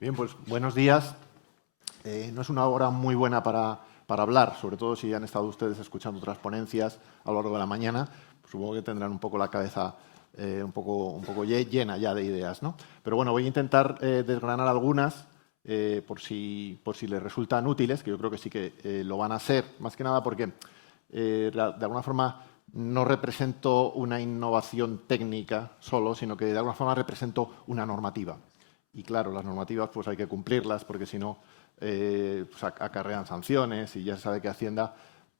Bien, pues buenos días. No es una hora muy buena para hablar, sobre todo si han estado ustedes escuchando otras ponencias a lo largo de la mañana. Pues supongo que tendrán un poco la cabeza un poco llena ya de ideas, ¿no? Pero bueno, voy a intentar desgranar algunas por si les resultan útiles, que yo creo que sí que lo van a ser, más que nada porque de alguna forma no represento una innovación técnica solo, sino que de alguna forma represento una normativa. Y claro, las normativas pues hay que cumplirlas porque si no pues acarrean sanciones y ya se sabe que Hacienda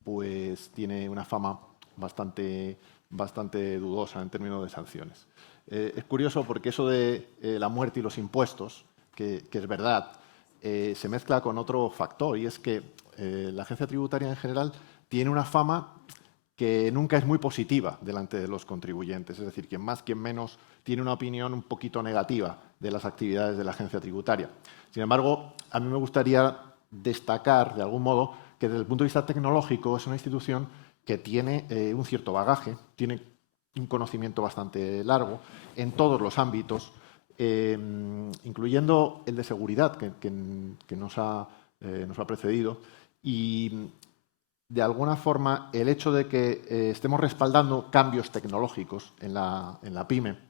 pues tiene una fama bastante dudosa en términos de sanciones. Es curioso porque eso de la muerte y los impuestos, que es verdad, se mezcla con otro factor y es que la agencia tributaria en general tiene una fama que nunca es muy positiva delante de los contribuyentes. Es decir, quien más, quien menos, tiene una opinión un poquito negativa de las actividades de la agencia tributaria. Sin embargo, a mí me gustaría destacar, de algún modo, que desde el punto de vista tecnológico es una institución que tiene un cierto bagaje, tiene un conocimiento bastante largo en todos los ámbitos, incluyendo el de seguridad que nos ha precedido. Y de alguna forma, el hecho de que estemos respaldando cambios tecnológicos en la PYME,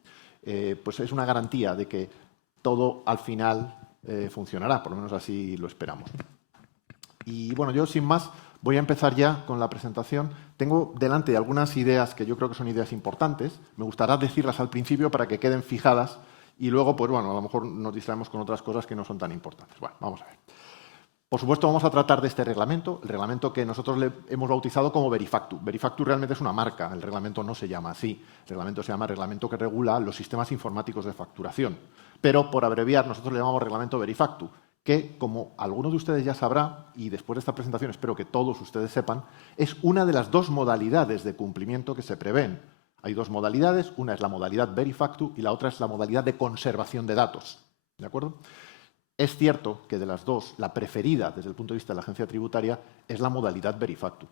pues es una garantía de que todo al final funcionará, por lo menos así lo esperamos. Y bueno, yo sin más voy a empezar ya con la presentación. Tengo delante algunas ideas que yo creo que son ideas importantes. Me gustaría decirlas al principio para que queden fijadas y luego, pues bueno, a lo mejor nos distraemos con otras cosas que no son tan importantes. Bueno, vamos a ver. Por supuesto, vamos a tratar de este reglamento, el reglamento que nosotros le hemos bautizado como Verifactu. Verifactu realmente es una marca, el reglamento no se llama así. El reglamento se llama reglamento que regula los sistemas informáticos de facturación. Pero, por abreviar, nosotros le llamamos reglamento Verifactu, que, como alguno de ustedes ya sabrá, y después de esta presentación espero que todos ustedes sepan, es una de las dos modalidades de cumplimiento que se prevén. Hay dos modalidades, una es la modalidad Verifactu y la otra es la modalidad de conservación de datos. ¿De acuerdo? Es cierto que de las dos, la preferida desde el punto de vista de la agencia tributaria es la modalidad Verifactu.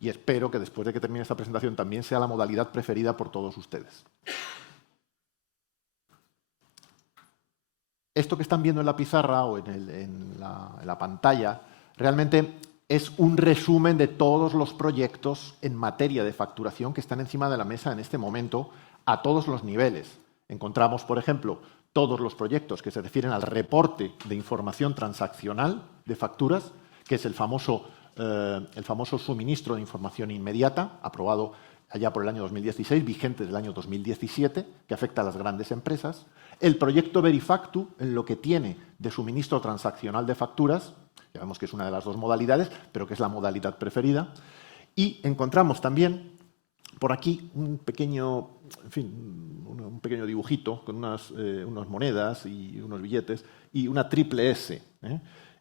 Y espero que después de que termine esta presentación también sea la modalidad preferida por todos ustedes. Esto que están viendo en la pizarra o en la pantalla realmente es un resumen de todos los proyectos en materia de facturación que están encima de la mesa en este momento a todos los niveles. Encontramos, por ejemplo, todos los proyectos que se refieren al reporte de información transaccional de facturas, que es el famoso suministro de información inmediata, aprobado allá por el año 2016, vigente del año 2017, que afecta a las grandes empresas. El proyecto Verifactu, en lo que tiene de suministro transaccional de facturas, ya vemos que es una de las dos modalidades, pero que es la modalidad preferida. Y encontramos también por aquí un pequeño dibujito con unas monedas y unos billetes y una triple S,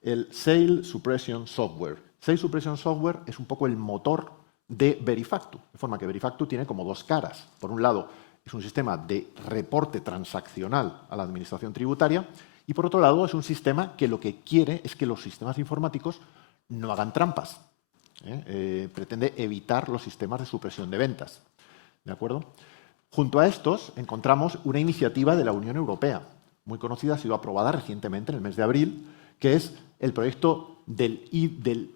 el Sale Suppression Software. Sale Suppression Software es un poco el motor de Verifactu, de forma que Verifactu tiene como dos caras. Por un lado, es un sistema de reporte transaccional a la administración tributaria y, por otro lado, es un sistema que lo que quiere es que los sistemas informáticos no hagan trampas. Pretende evitar los sistemas de supresión de ventas. ¿De acuerdo? Junto a estos encontramos una iniciativa de la Unión Europea, muy conocida, ha sido aprobada recientemente en el mes de abril, que es el proyecto del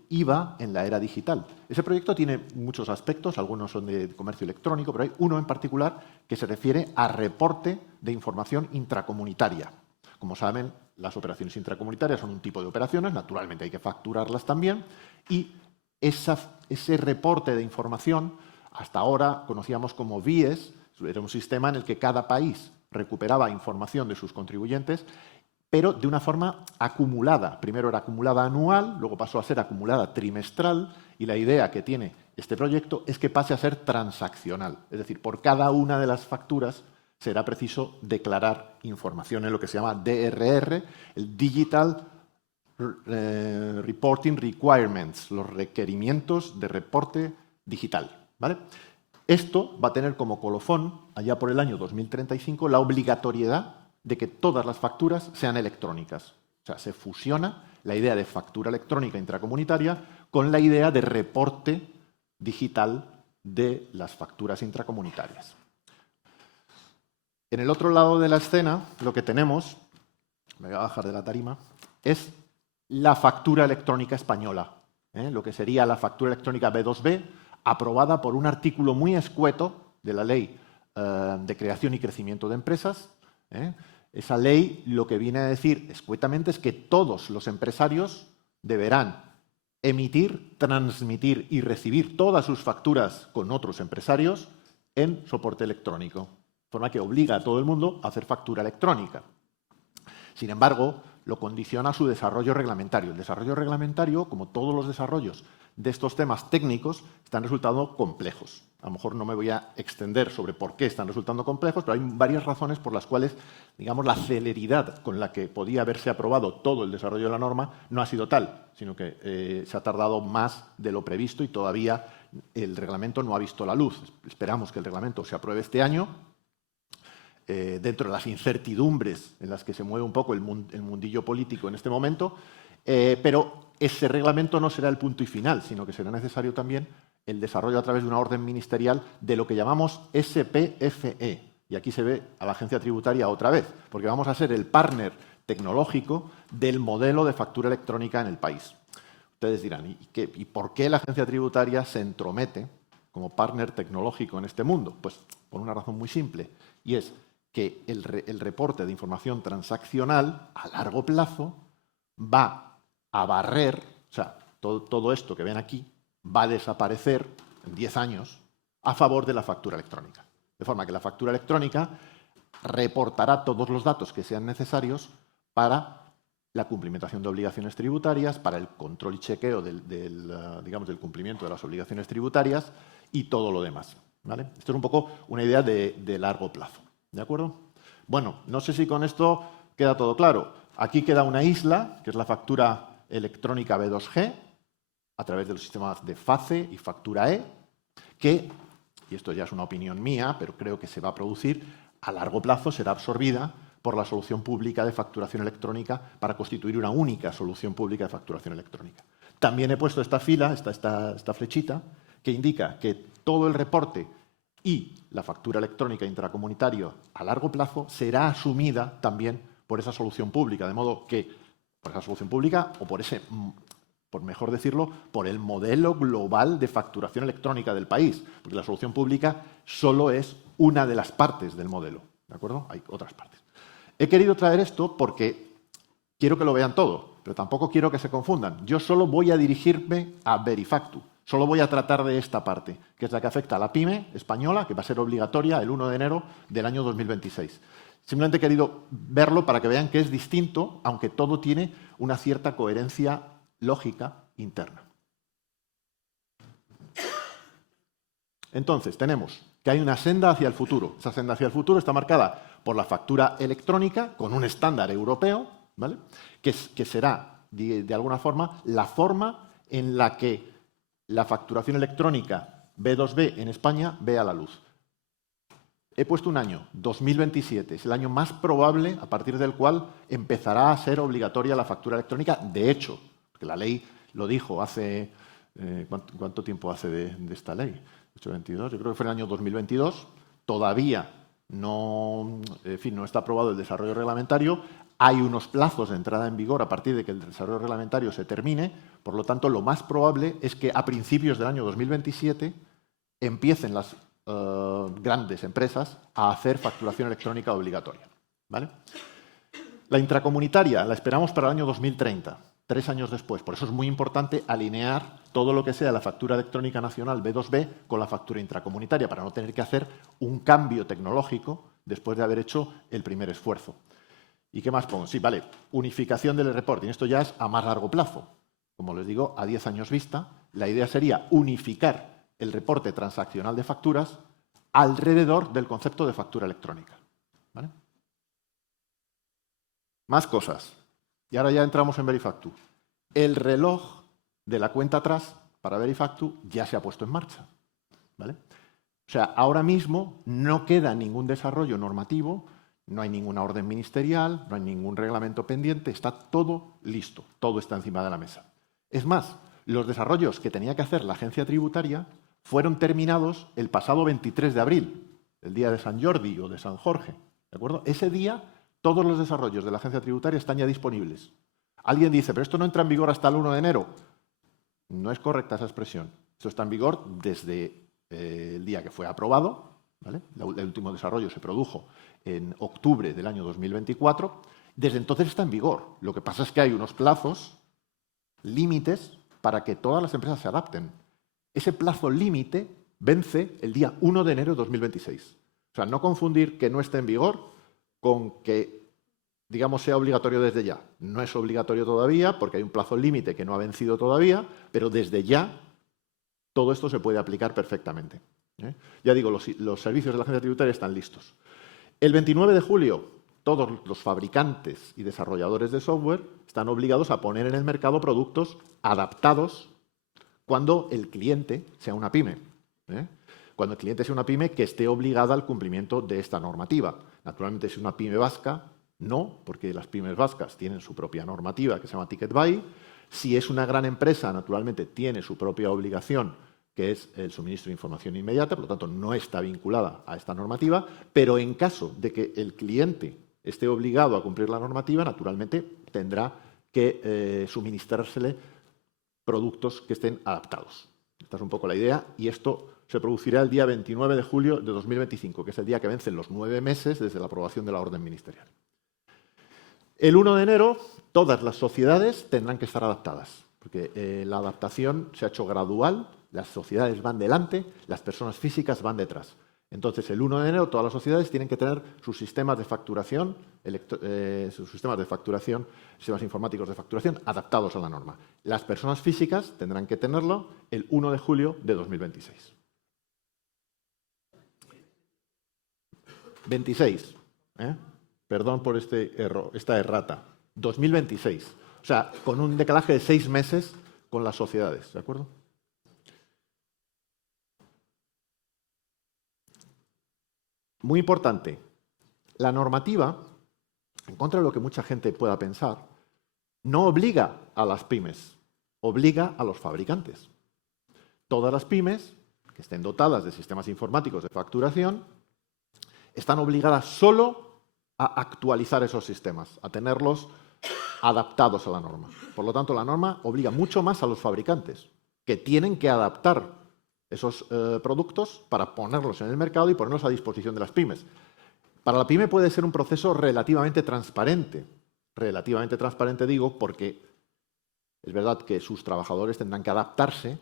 IVA en la era digital. Ese proyecto tiene muchos aspectos, algunos son de comercio electrónico, pero hay uno en particular que se refiere a reporte de información intracomunitaria. Como saben, las operaciones intracomunitarias son un tipo de operaciones, naturalmente hay que facturarlas también, y ese reporte de información, hasta ahora conocíamos como VIES, era un sistema en el que cada país recuperaba información de sus contribuyentes, pero de una forma acumulada. Primero era acumulada anual, luego pasó a ser acumulada trimestral, y la idea que tiene este proyecto es que pase a ser transaccional. Es decir, por cada una de las facturas será preciso declarar información en lo que se llama DRR, el Digital Reporting Requirements, los requerimientos de reporte digital, ¿vale? Esto va a tener como colofón, allá por el año 2035, la obligatoriedad de que todas las facturas sean electrónicas. O sea, se fusiona la idea de factura electrónica intracomunitaria con la idea de reporte digital de las facturas intracomunitarias. En el otro lado de la escena, lo que tenemos me voy a bajar de la tarima, es la factura electrónica española, lo que sería la factura electrónica B2B, aprobada por un artículo muy escueto de la Ley de Creación y Crecimiento de Empresas. Esa ley lo que viene a decir escuetamente es que todos los empresarios deberán emitir, transmitir y recibir todas sus facturas con otros empresarios en soporte electrónico, de forma que obliga a todo el mundo a hacer factura electrónica. Sin embargo, lo condiciona su desarrollo reglamentario. El desarrollo reglamentario, como todos los desarrollos de estos temas técnicos, están resultando complejos. A lo mejor no me voy a extender sobre por qué están resultando complejos, pero hay varias razones por las cuales, digamos, la celeridad con la que podía haberse aprobado todo el desarrollo de la norma no ha sido tal, sino que se ha tardado más de lo previsto y todavía el reglamento no ha visto la luz. Esperamos que el reglamento se apruebe este año, dentro de las incertidumbres en las que se mueve un poco el mundillo político en este momento, pero ese reglamento no será el punto y final, sino que será necesario también el desarrollo a través de una orden ministerial de lo que llamamos SPFE. Y aquí se ve a la agencia tributaria otra vez, porque vamos a ser el partner tecnológico del modelo de factura electrónica en el país. Ustedes dirán, ¿y por qué la agencia tributaria se entromete como partner tecnológico en este mundo? Pues por una razón muy simple, y es que el reporte de información transaccional a largo plazo va a barrer, o sea, todo esto que ven aquí va a desaparecer en 10 años a favor de la factura electrónica. De forma que la factura electrónica reportará todos los datos que sean necesarios para la cumplimentación de obligaciones tributarias, para el control y chequeo del cumplimiento de las obligaciones tributarias y todo lo demás, ¿vale? Esto es un poco una idea de largo plazo. ¿De acuerdo? Bueno, no sé si con esto queda todo claro. Aquí queda una isla, que es la factura electrónica B2G, a través de los sistemas de FACE y Factura E, que, y esto ya es una opinión mía, pero creo que se va a producir, a largo plazo será absorbida por la solución pública de facturación electrónica para constituir una única solución pública de facturación electrónica. También he puesto esta fila, esta flechita, que indica que todo el reporte y la factura electrónica intracomunitaria a largo plazo será asumida también por esa solución pública, de modo que por esa solución pública o por mejor decirlo, por el modelo global de facturación electrónica del país, porque la solución pública solo es una de las partes del modelo, ¿de acuerdo? Hay otras partes. He querido traer esto porque quiero que lo vean todo, pero tampoco quiero que se confundan. Yo solo voy a dirigirme a Verifactu. Solo voy a tratar de esta parte, que es la que afecta a la PYME española, que va a ser obligatoria el 1 de enero del año 2026. Simplemente he querido verlo para que vean que es distinto, aunque todo tiene una cierta coherencia lógica interna. Entonces, tenemos que hay una senda hacia el futuro. Esa senda hacia el futuro está marcada por la factura electrónica con un estándar europeo, ¿vale? que será, de alguna forma, la forma en la que la facturación electrónica B2B en España vea la luz. He puesto un año, 2027, es el año más probable a partir del cual empezará a ser obligatoria la factura electrónica. De hecho, porque la ley lo dijo hace... ¿cuánto tiempo hace de esta ley? 822, yo creo que fue en el año 2022. Todavía no está aprobado el desarrollo reglamentario. Hay unos plazos de entrada en vigor a partir de que el desarrollo reglamentario se termine. Por lo tanto, lo más probable es que a principios del año 2027 empiecen las grandes empresas a hacer facturación electrónica obligatoria, ¿vale? La intracomunitaria la esperamos para el año 2030, 3 años después. Por eso es muy importante alinear todo lo que sea la factura electrónica nacional B2B con la factura intracomunitaria para no tener que hacer un cambio tecnológico después de haber hecho el primer esfuerzo. ¿Y qué más pongo? Sí, vale, unificación del reporting. Esto ya es a más largo plazo. Como les digo, a 10 años vista, la idea sería unificar el reporte transaccional de facturas alrededor del concepto de factura electrónica, ¿vale? Más cosas. Y ahora ya entramos en Verifactu. El reloj de la cuenta atrás para Verifactu ya se ha puesto en marcha, ¿vale? O sea, ahora mismo no queda ningún desarrollo normativo, no hay ninguna orden ministerial, no hay ningún reglamento pendiente, está todo listo, todo está encima de la mesa. Es más, los desarrollos que tenía que hacer la agencia tributaria fueron terminados el pasado 23 de abril, el día de San Jordi o de San Jorge, ¿de acuerdo? Ese día todos los desarrollos de la agencia tributaria están ya disponibles. Alguien dice, pero esto no entra en vigor hasta el 1 de enero. No es correcta esa expresión. Esto está en vigor desde el día que fue aprobado, ¿vale? El último desarrollo se produjo en octubre del año 2024. Desde entonces está en vigor. Lo que pasa es que hay unos plazos límites para que todas las empresas se adapten. Ese plazo límite vence el día 1 de enero de 2026. O sea, no confundir que no esté en vigor con que, digamos, sea obligatorio desde ya. No es obligatorio todavía porque hay un plazo límite que no ha vencido todavía, pero desde ya todo esto se puede aplicar perfectamente. Ya digo, los servicios de la agencia tributaria están listos. El 29 de julio, todos los fabricantes y desarrolladores de software están obligados a poner en el mercado productos adaptados cuando el cliente sea una pyme. Cuando el cliente sea una pyme que esté obligada al cumplimiento de esta normativa. Naturalmente, si es una pyme vasca, no, porque las pymes vascas tienen su propia normativa que se llama Ticket Buy. Si es una gran empresa, naturalmente tiene su propia obligación, que es el suministro de información inmediata, por lo tanto no está vinculada a esta normativa, pero en caso de que el cliente esté obligado a cumplir la normativa, naturalmente tendrá que suministrársele productos que estén adaptados. Esta es un poco la idea y esto se producirá el día 29 de julio de 2025, que es el día que vencen los 9 meses desde la aprobación de la orden ministerial. El 1 de enero, todas las sociedades tendrán que estar adaptadas, porque la adaptación se ha hecho gradual, las sociedades van delante, las personas físicas van detrás. Entonces, el 1 de enero, todas las sociedades tienen que tener sus sistemas de facturación, sistemas informáticos de facturación adaptados a la norma. Las personas físicas tendrán que tenerlo el 1 de julio de 2026. 26. Perdón por esta errata. 2026. O sea, con un decalaje de 6 meses con las sociedades, ¿de acuerdo? Muy importante. La normativa, en contra de lo que mucha gente pueda pensar, no obliga a las pymes, obliga a los fabricantes. Todas las pymes que estén dotadas de sistemas informáticos de facturación están obligadas solo a actualizar esos sistemas, a tenerlos adaptados a la norma. Por lo tanto, la norma obliga mucho más a los fabricantes, que tienen que adaptar esos productos para ponerlos en el mercado y ponerlos a disposición de las pymes. Para la pyme puede ser un proceso relativamente transparente. Relativamente transparente digo porque es verdad que sus trabajadores tendrán que adaptarse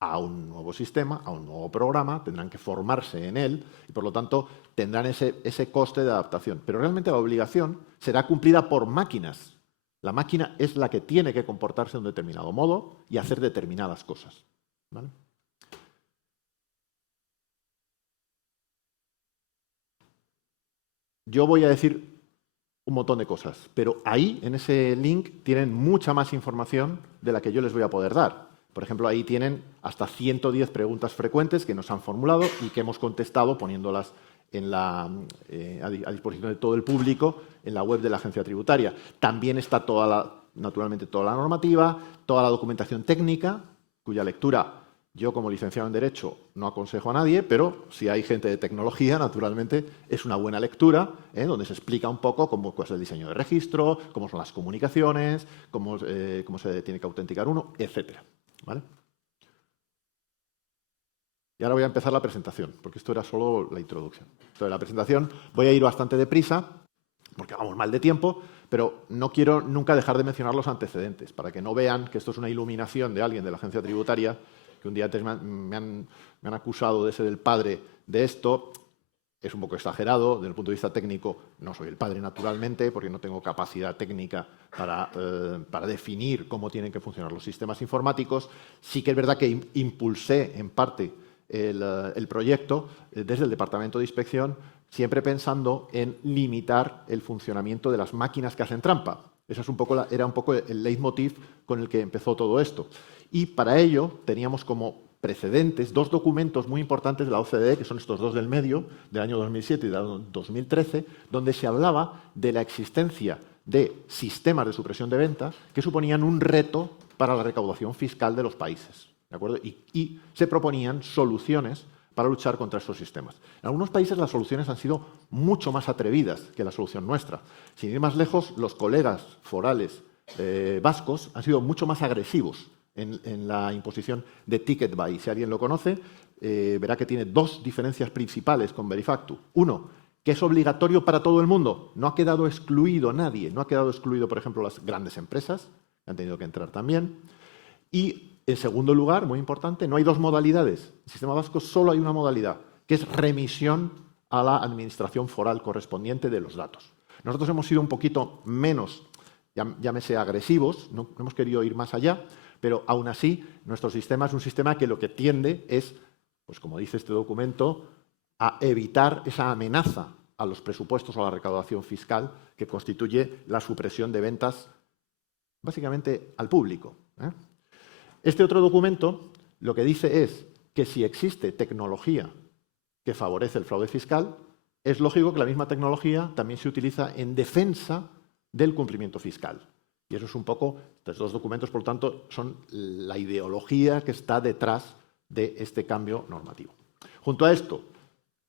a un nuevo sistema, a un nuevo programa, tendrán que formarse en él y, por lo tanto, tendrán ese coste de adaptación. Pero realmente la obligación será cumplida por máquinas. La máquina es la que tiene que comportarse de un determinado modo y hacer determinadas cosas. ¿Vale? Yo voy a decir un montón de cosas, pero ahí, en ese link, tienen mucha más información de la que yo les voy a poder dar. Por ejemplo, ahí tienen hasta 110 preguntas frecuentes que nos han formulado y que hemos contestado poniéndolas a disposición de todo el público en la web de la agencia tributaria. También está naturalmente toda la normativa, toda la documentación técnica, cuya lectura yo como licenciado en Derecho no aconsejo a nadie, pero si hay gente de tecnología, naturalmente es una buena lectura, donde se explica un poco cómo es el diseño de registro, cómo son las comunicaciones, cómo se tiene que autenticar uno, etcétera. ¿Vale? Y ahora voy a empezar la presentación, porque esto era solo la introducción. Entonces, la presentación voy a ir bastante deprisa, porque vamos mal de tiempo, pero no quiero nunca dejar de mencionar los antecedentes, para que no vean que esto es una iluminación de alguien de la agencia tributaria, que un día me han acusado de ser el padre de esto. Es un poco exagerado, desde el punto de vista técnico no soy el padre naturalmente, porque no tengo capacidad técnica para definir cómo tienen que funcionar los sistemas informáticos. Sí que es verdad que impulsé en parte el proyecto desde el Departamento de Inspección, siempre pensando en limitar el funcionamiento de las máquinas que hacen trampa. Ese era un poco el leitmotiv con el que empezó todo esto. Y para ello teníamos como precedentes 2 documentos muy importantes de la OCDE, que son estos 2 del medio, del año 2007 y del año 2013, donde se hablaba de la existencia de sistemas de supresión de ventas que suponían un reto para la recaudación fiscal de los países. ¿De acuerdo? Y se proponían soluciones para luchar contra estos sistemas. En algunos países las soluciones han sido mucho más atrevidas que la solución nuestra. Sin ir más lejos, los colegas forales vascos han sido mucho más agresivos en la imposición de ticket buy. Si alguien lo conoce, verá que tiene dos diferencias principales con Verifactu. Uno, que es obligatorio para todo el mundo. No ha quedado excluido nadie. No ha quedado excluido, por ejemplo, las grandes empresas, que han tenido que entrar también. Y, en segundo lugar, muy importante, no hay dos modalidades. En el sistema vasco solo hay una modalidad, que es remisión a la administración foral correspondiente de los datos. Nosotros hemos sido un poquito menos, llámese agresivos, no hemos querido ir más allá, pero aún así nuestro sistema es un sistema que lo que tiende es, pues como dice este documento, a evitar esa amenaza a los presupuestos o a la recaudación fiscal que constituye la supresión de ventas básicamente al público. Este otro documento lo que dice es que si existe tecnología que favorece el fraude fiscal, es lógico que la misma tecnología también se utiliza en defensa del cumplimiento fiscal. Y eso es un poco, estos dos documentos, por lo tanto, son la ideología que está detrás de este cambio normativo. Junto a esto,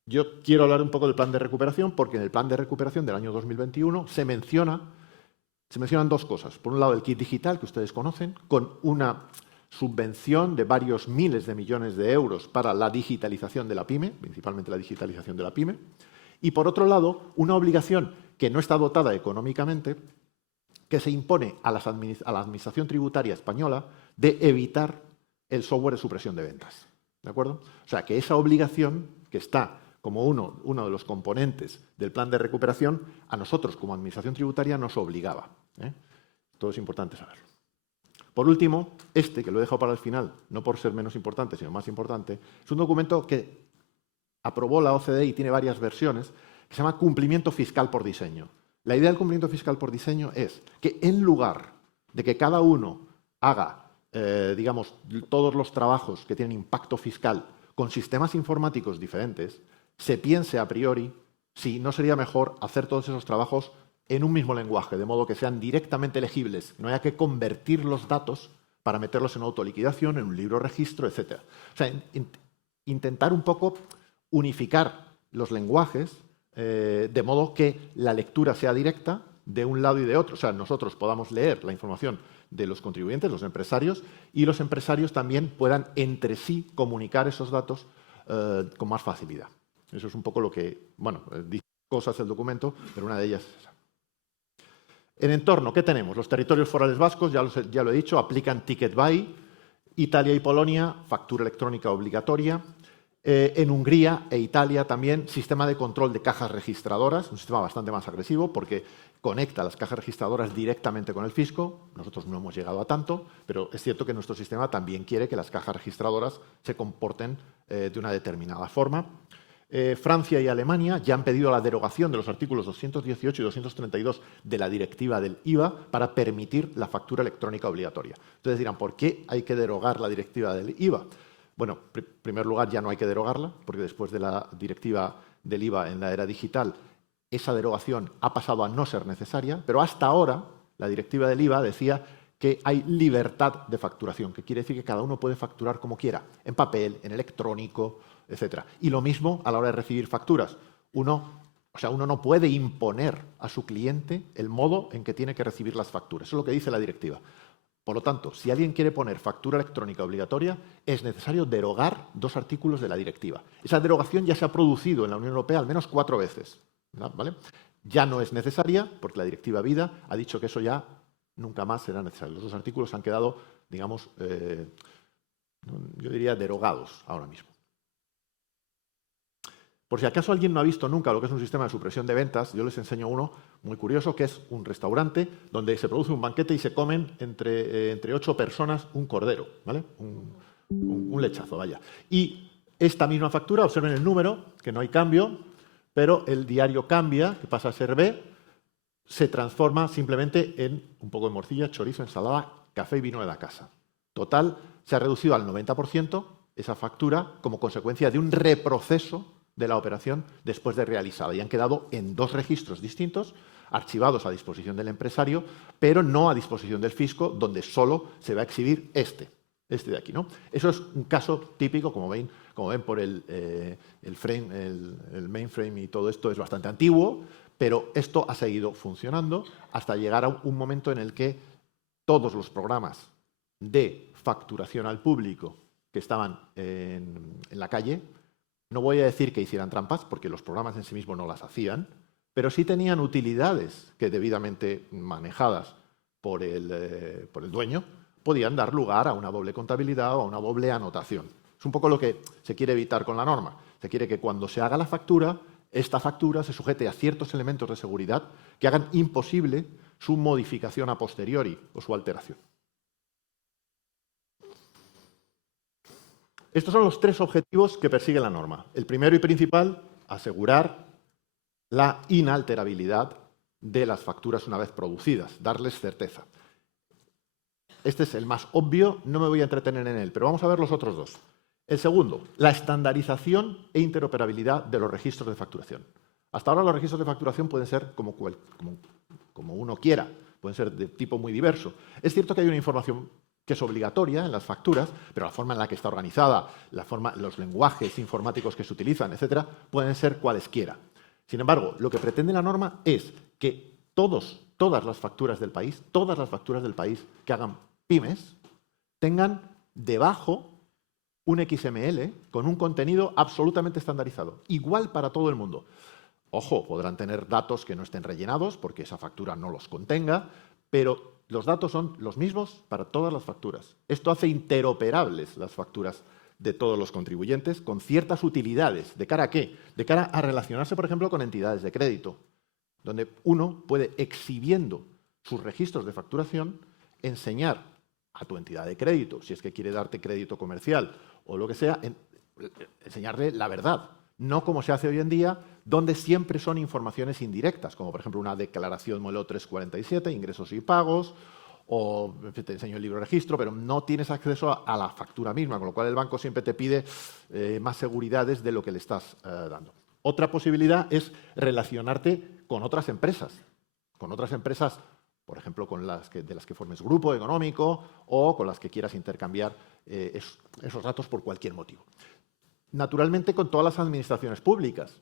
yo quiero hablar un poco del plan de recuperación, porque en el plan de recuperación del año 2021 se mencionan dos cosas. Por un lado, el kit digital, que ustedes conocen, con una subvención de varios miles de millones de euros para la digitalización de la PYME, principalmente la digitalización de la PYME, y por otro lado, una obligación que no está dotada económicamente, que se impone a la Administración Tributaria Española de evitar el software de supresión de ventas. ¿De acuerdo? O sea, que esa obligación que está como uno de los componentes del plan de recuperación, a nosotros como Administración Tributaria nos obligaba. Todo es importante saberlo. Por último, que lo he dejado para el final, no por ser menos importante, sino más importante, es un documento que aprobó la OCDE y tiene varias versiones, que se llama cumplimiento fiscal por diseño. La idea del cumplimiento fiscal por diseño es que en lugar de que cada uno haga, digamos, todos los trabajos que tienen impacto fiscal con sistemas informáticos diferentes, se piense a priori si no sería mejor hacer todos esos trabajos en un mismo lenguaje, de modo que sean directamente legibles, no haya que convertir los datos para meterlos en autoliquidación, en un libro registro, etc. O sea, intentar un poco unificar los lenguajes de modo que la lectura sea directa de un lado y de otro. O sea, nosotros podamos leer la información de los contribuyentes, los empresarios, y los empresarios también puedan entre sí comunicar esos datos con más facilidad. Eso es un poco lo que, bueno, dice cosas el documento, pero una de ellas es esa. En entorno, ¿qué tenemos? Los territorios forales vascos, ya lo he dicho, aplican ticket buy. Italia y Polonia, factura electrónica obligatoria. En Hungría e Italia también, sistema de control de cajas registradoras, un sistema bastante más agresivo porque conecta las cajas registradoras directamente con el fisco. Nosotros no hemos llegado a tanto, pero es cierto que nuestro sistema también quiere que las cajas registradoras se comporten de una determinada forma. Francia y Alemania ya han pedido la derogación de los artículos 218 y 232 de la directiva del IVA para permitir la factura electrónica obligatoria. Ustedes dirán, ¿por qué hay que derogar la directiva del IVA? Bueno, en primer lugar, ya no hay que derogarla, porque después de la directiva del IVA en la era digital, esa derogación ha pasado a no ser necesaria, pero hasta ahora la directiva del IVA decía que hay libertad de facturación, que quiere decir que cada uno puede facturar como quiera, en papel, en electrónico, etc. Y lo mismo a la hora de recibir facturas. Uno no puede imponer a su cliente el modo en que tiene que recibir las facturas. Eso es lo que dice la directiva. Por lo tanto, si alguien quiere poner factura electrónica obligatoria, es necesario derogar 2 artículos de la directiva. Esa derogación ya se ha producido en la Unión Europea al menos 4 veces. ¿Vale? Ya no es necesaria, porque la directiva Vida ha dicho que eso ya nunca más será necesario. Los 2 artículos han quedado, digamos, yo diría derogados ahora mismo. Por si acaso alguien no ha visto nunca lo que es un sistema de supresión de ventas, yo les enseño uno muy curioso, que es un restaurante donde se produce un banquete y se comen entre 8 personas un cordero, ¿vale? Un lechazo, vaya. Y esta misma factura, observen el número, que no hay cambio, pero el diario cambia, que pasa a ser B, se transforma simplemente en un poco de morcilla, chorizo, ensalada, café y vino de la casa. Total, se ha reducido al 90% esa factura como consecuencia de un reproceso de la operación después de realizada. Y han quedado en 2 registros distintos, archivados a disposición del empresario, pero no a disposición del fisco, donde solo se va a exhibir este. Este de aquí, ¿no? Eso es un caso típico, como ven por el mainframe y todo esto es bastante antiguo, pero esto ha seguido funcionando hasta llegar a un momento en el que todos los programas de facturación al público que estaban en la calle, no voy a decir que hicieran trampas, porque los programas en sí mismos no las hacían, pero sí tenían utilidades que debidamente manejadas por el dueño, podían dar lugar a una doble contabilidad o a una doble anotación. Es un poco lo que se quiere evitar con la norma. Se quiere que cuando se haga la factura, esta factura se sujete a ciertos elementos de seguridad que hagan imposible su modificación a posteriori o su alteración. Estos son los tres objetivos que persigue la norma. El primero y principal, asegurar la inalterabilidad de las facturas una vez producidas, darles certeza. Este es el más obvio, no me voy a entretener en él, pero vamos a ver los otros dos. El segundo, la estandarización e interoperabilidad de los registros de facturación. Hasta ahora los registros de facturación pueden ser como uno quiera, pueden ser de tipo muy diverso. Es cierto que hay una información que es obligatoria en las facturas, pero la forma en la que está organizada, los lenguajes informáticos que se utilizan, etcétera, pueden ser cualesquiera. Sin embargo, lo que pretende la norma es que todas las facturas del país que hagan pymes, tengan debajo un XML con un contenido absolutamente estandarizado, igual para todo el mundo. Ojo, podrán tener datos que no estén rellenados porque esa factura no los contenga, pero los datos son los mismos para todas las facturas. Esto hace interoperables las facturas de todos los contribuyentes con ciertas utilidades. ¿De cara a qué? De cara a relacionarse, por ejemplo, con entidades de crédito, donde uno puede, exhibiendo sus registros de facturación, enseñar a tu entidad de crédito, si es que quiere darte crédito comercial o lo que sea, enseñarle la verdad. No como se hace hoy en día, donde siempre son informaciones indirectas, como por ejemplo una declaración modelo 347, ingresos y pagos, o te enseño el libro de registro, pero no tienes acceso a la factura misma, con lo cual el banco siempre te pide más seguridades de lo que le estás dando. Otra posibilidad es relacionarte con otras empresas, por ejemplo, de las que formes grupo económico o con las que quieras intercambiar esos datos por cualquier motivo. Naturalmente, con todas las administraciones públicas.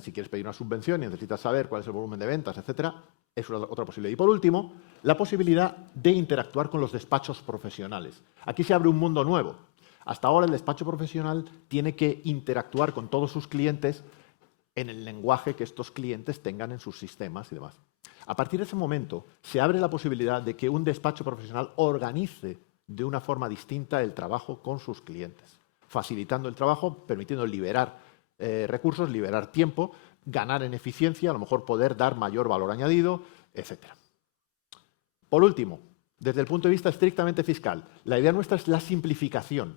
Si quieres pedir una subvención y necesitas saber cuál es el volumen de ventas, etcétera, es otra posibilidad. Y por último, la posibilidad de interactuar con los despachos profesionales. Aquí se abre un mundo nuevo. Hasta ahora el despacho profesional tiene que interactuar con todos sus clientes en el lenguaje que estos clientes tengan en sus sistemas y demás. A partir de ese momento, se abre la posibilidad de que un despacho profesional organice de una forma distinta el trabajo con sus clientes, facilitando el trabajo, permitiendo liberar recursos, liberar tiempo, ganar en eficiencia, a lo mejor poder dar mayor valor añadido, etc. Por último, desde el punto de vista estrictamente fiscal, la idea nuestra es la simplificación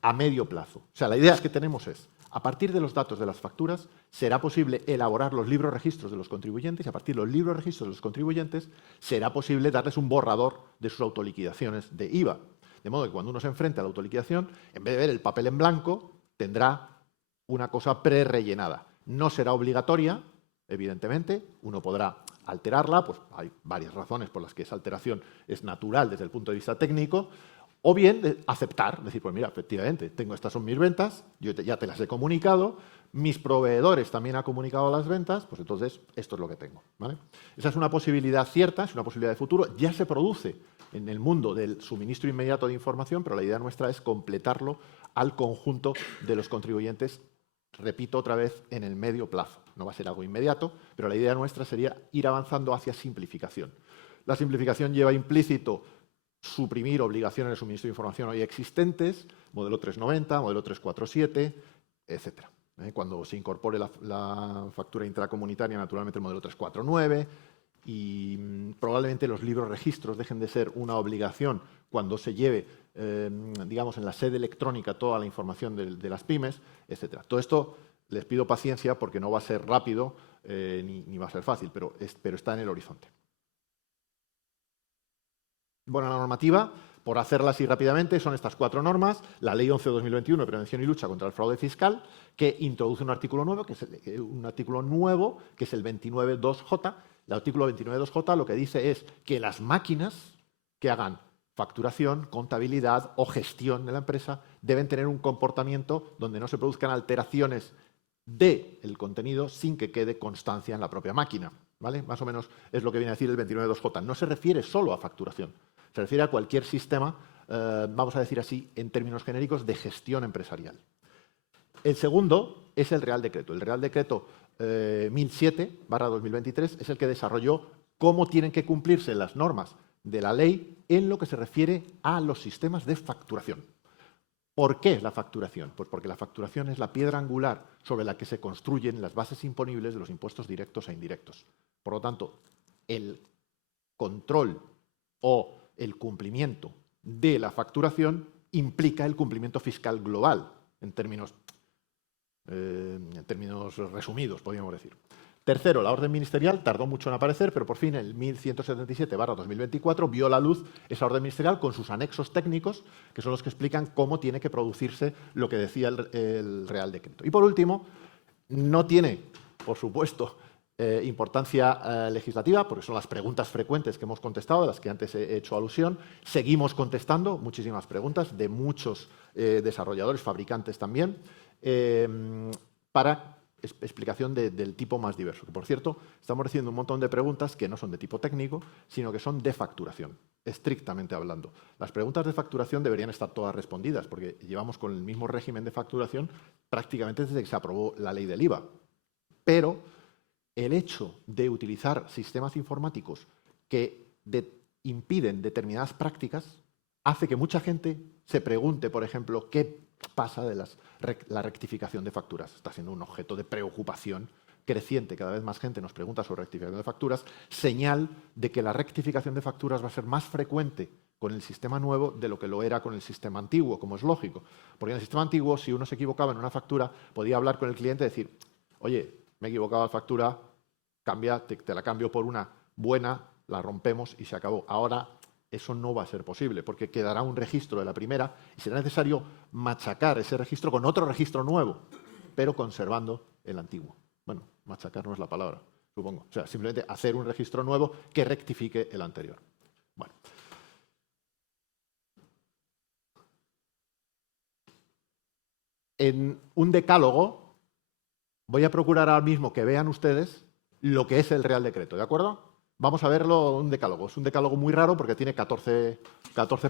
a medio plazo. O sea, la idea que tenemos es, a partir de los datos de las facturas, será posible elaborar los libros registros de los contribuyentes y a partir de los libros registros de los contribuyentes será posible darles un borrador de sus autoliquidaciones de IVA. De modo que cuando uno se enfrente a la autoliquidación, en vez de ver el papel en blanco, tendrá una cosa prerellenada. No será obligatoria, evidentemente, uno podrá alterarla, pues hay varias razones por las que esa alteración es natural desde el punto de vista técnico, o bien aceptar, decir, pues mira, efectivamente, estas son mis ventas, yo ya te las he comunicado, mis proveedores también han comunicado las ventas, pues entonces esto es lo que tengo, ¿vale? Esa es una posibilidad cierta, es una posibilidad de futuro, ya se produce en el mundo del suministro inmediato de información, pero la idea nuestra es completarlo al conjunto de los contribuyentes, repito otra vez, en el medio plazo. No va a ser algo inmediato, pero la idea nuestra sería ir avanzando hacia simplificación. La simplificación lleva implícito suprimir obligaciones de suministro de información hoy existentes, modelo 390, modelo 347, etc. Cuando se incorpore la factura intracomunitaria, naturalmente el modelo 349, y probablemente los libros registros dejen de ser una obligación cuando se lleve, digamos, en la sede electrónica toda la información de las pymes, etc. Todo esto les pido paciencia porque no va a ser rápido ni va a ser fácil, pero está en el horizonte. Bueno, la normativa, por hacerla así rápidamente, son estas 4 normas. La Ley 11/2021 de Prevención y Lucha contra el Fraude Fiscal, que introduce un artículo nuevo, que es el 29.2J. El artículo 29.2J lo que dice es que las máquinas que hagan facturación, contabilidad o gestión de la empresa deben tener un comportamiento donde no se produzcan alteraciones del contenido sin que quede constancia en la propia máquina. ¿Vale? Más o menos es lo que viene a decir el 29.2J. No se refiere solo a facturación, se refiere a cualquier sistema, vamos a decir así, en términos genéricos, de gestión empresarial. El segundo es el Real Decreto. El Real Decreto 1007/2023 es el que desarrolló cómo tienen que cumplirse las normas de la ley en lo que se refiere a los sistemas de facturación. ¿Por qué la facturación? Pues porque la facturación es la piedra angular sobre la que se construyen las bases imponibles de los impuestos directos e indirectos. Por lo tanto, el control o el cumplimiento de la facturación implica el cumplimiento fiscal global, en términos resumidos, podríamos decir. Tercero, la orden ministerial tardó mucho en aparecer, pero por fin el 1177/2024 vio la luz esa orden ministerial con sus anexos técnicos, que son los que explican cómo tiene que producirse lo que decía el Real Decreto. Y por último, no tiene, por supuesto, importancia legislativa, porque son las preguntas frecuentes que hemos contestado, a las que antes he hecho alusión. Seguimos contestando muchísimas preguntas de muchos desarrolladores, fabricantes también, para explicación del tipo más diverso. Que, por cierto, estamos recibiendo un montón de preguntas que no son de tipo técnico, sino que son de facturación, estrictamente hablando. Las preguntas de facturación deberían estar todas respondidas, porque llevamos con el mismo régimen de facturación prácticamente desde que se aprobó la ley del IVA. Pero el hecho de utilizar sistemas informáticos que impiden determinadas prácticas hace que mucha gente se pregunte, por ejemplo, qué pasa de la rectificación de facturas. Está siendo un objeto de preocupación creciente. Cada vez más gente nos pregunta sobre rectificación de facturas, señal de que la rectificación de facturas va a ser más frecuente con el sistema nuevo de lo que lo era con el sistema antiguo, como es lógico. Porque en el sistema antiguo, si uno se equivocaba en una factura, podía hablar con el cliente y decir, oye, me he equivocado la factura, te la cambio por una buena, la rompemos y se acabó. Ahora eso no va a ser posible porque quedará un registro de la primera y será necesario machacar ese registro con otro registro nuevo, pero conservando el antiguo. Bueno, machacar no es la palabra, supongo. O sea, simplemente hacer un registro nuevo que rectifique el anterior. Bueno. En un decálogo voy a procurar ahora mismo que vean ustedes lo que es el Real Decreto, ¿de acuerdo? Vamos a verlo un decálogo. Es un decálogo muy raro porque tiene 14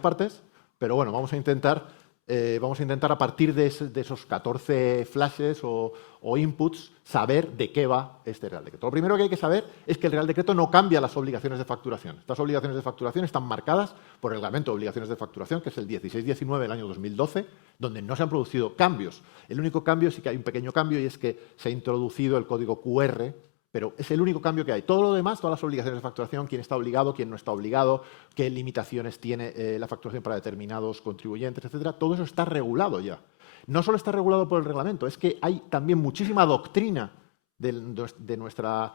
partes, pero bueno, vamos a intentar a partir de esos 14 flashes o inputs saber de qué va este Real Decreto. Lo primero que hay que saber es que el Real Decreto no cambia las obligaciones de facturación. Estas obligaciones de facturación están marcadas por el Reglamento de Obligaciones de Facturación, que es el 1619 del año 2012, donde no se han producido cambios. El único cambio, sí que hay un pequeño cambio, y es que se ha introducido el código QR, pero es el único cambio que hay. Todo lo demás, todas las obligaciones de facturación, quién está obligado, quién no está obligado, qué limitaciones tiene la facturación para determinados contribuyentes, etcétera, todo eso está regulado ya. No solo está regulado por el reglamento, es que hay también muchísima doctrina de nuestra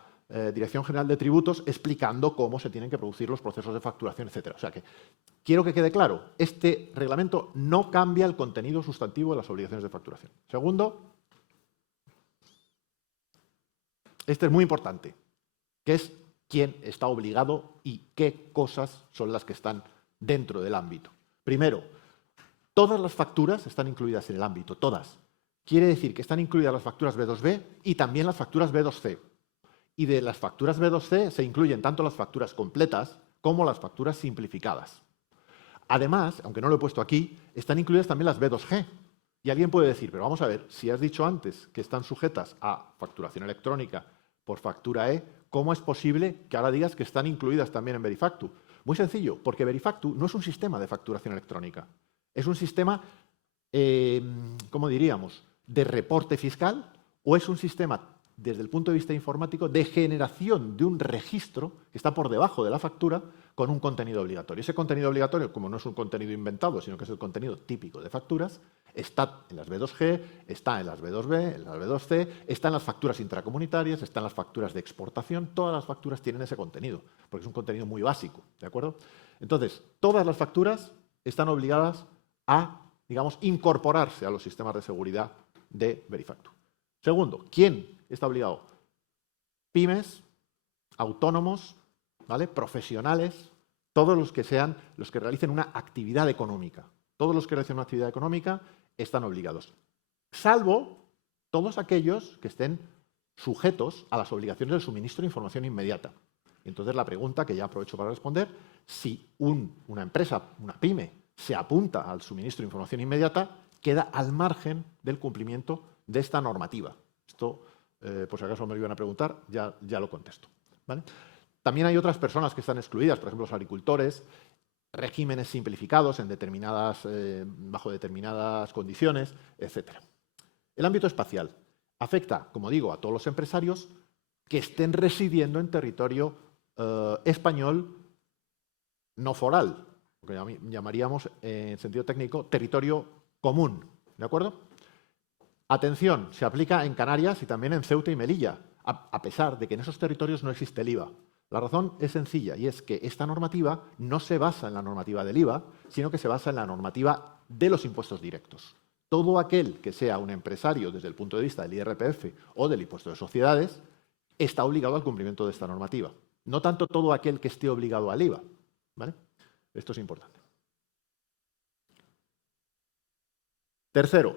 Dirección General de Tributos explicando cómo se tienen que producir los procesos de facturación, etcétera. O sea que quiero que quede claro, este reglamento no cambia el contenido sustantivo de las obligaciones de facturación. Segundo, este es muy importante, que es quién está obligado y qué cosas son las que están dentro del ámbito. Primero, todas las facturas están incluidas en el ámbito, todas. Quiere decir que están incluidas las facturas B2B y también las facturas B2C. Y de las facturas B2C se incluyen tanto las facturas completas como las facturas simplificadas. Además, aunque no lo he puesto aquí, están incluidas también las B2G. Y alguien puede decir, pero vamos a ver, si has dicho antes que están sujetas a facturación electrónica por factura E, ¿cómo es posible que ahora digas que están incluidas también en Verifactu? Muy sencillo, porque Verifactu no es un sistema de facturación electrónica. Es un sistema, ¿cómo diríamos?, de reporte fiscal, o es un sistema, desde el punto de vista informático, de generación de un registro que está por debajo de la factura con un contenido obligatorio. Ese contenido obligatorio, como no es un contenido inventado, sino que es el contenido típico de facturas, está en las B2G, está en las B2B, en las B2C, está en las facturas intracomunitarias, está en las facturas de exportación. Todas las facturas tienen ese contenido, porque es un contenido muy básico, ¿de acuerdo? Entonces, todas las facturas están obligadas a, digamos, incorporarse a los sistemas de seguridad de Verifactu. Segundo, ¿quién está obligado? Pymes, autónomos, ¿vale?, profesionales, todos los que realicen una actividad económica. Todos los que realicen una actividad económica están obligados, salvo todos aquellos que estén sujetos a las obligaciones del suministro de información inmediata. Entonces, la pregunta, que ya aprovecho para responder, si una empresa, una pyme, se apunta al suministro de información inmediata, queda al margen del cumplimiento de esta normativa. Esto, por si acaso me lo iban a preguntar, ya lo contesto, ¿vale? También hay otras personas que están excluidas, por ejemplo, los agricultores, regímenes simplificados bajo determinadas condiciones, etc. El ámbito espacial afecta, como digo, a todos los empresarios que estén residiendo en territorio español no foral, lo que llamaríamos en sentido técnico territorio común, ¿de acuerdo? Atención, se aplica en Canarias y también en Ceuta y Melilla, a pesar de que en esos territorios no existe el IVA. La razón es sencilla, y es que esta normativa no se basa en la normativa del IVA, sino que se basa en la normativa de los impuestos directos. Todo aquel que sea un empresario desde el punto de vista del IRPF o del impuesto de sociedades está obligado al cumplimiento de esta normativa. No tanto todo aquel que esté obligado al IVA, ¿vale? Esto es importante. Tercero,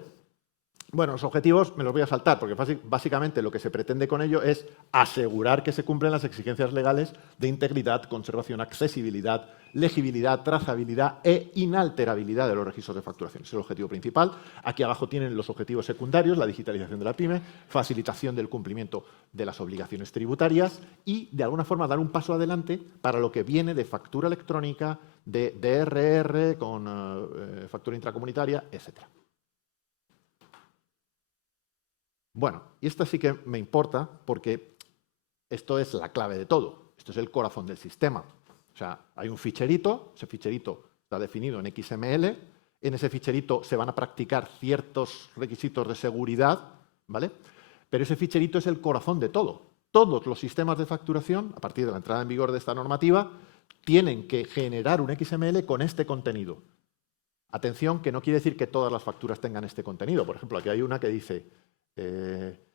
bueno, los objetivos me los voy a saltar porque básicamente lo que se pretende con ello es asegurar que se cumplen las exigencias legales de integridad, conservación, accesibilidad, legibilidad, trazabilidad e inalterabilidad de los registros de facturación. Ese es el objetivo principal. Aquí abajo tienen los objetivos secundarios, la digitalización de la pyme, facilitación del cumplimiento de las obligaciones tributarias y, de alguna forma, dar un paso adelante para lo que viene de factura electrónica, de DRR con factura intracomunitaria, etcétera. Bueno, y esta sí que me importa porque esto es la clave de todo. Esto es el corazón del sistema. O sea, hay un ficherito, ese ficherito está definido en XML, en ese ficherito se van a practicar ciertos requisitos de seguridad, ¿vale? Pero ese ficherito es el corazón de todo. Todos los sistemas de facturación, a partir de la entrada en vigor de esta normativa, tienen que generar un XML con este contenido. Atención, que no quiere decir que todas las facturas tengan este contenido. Por ejemplo, aquí hay una que dice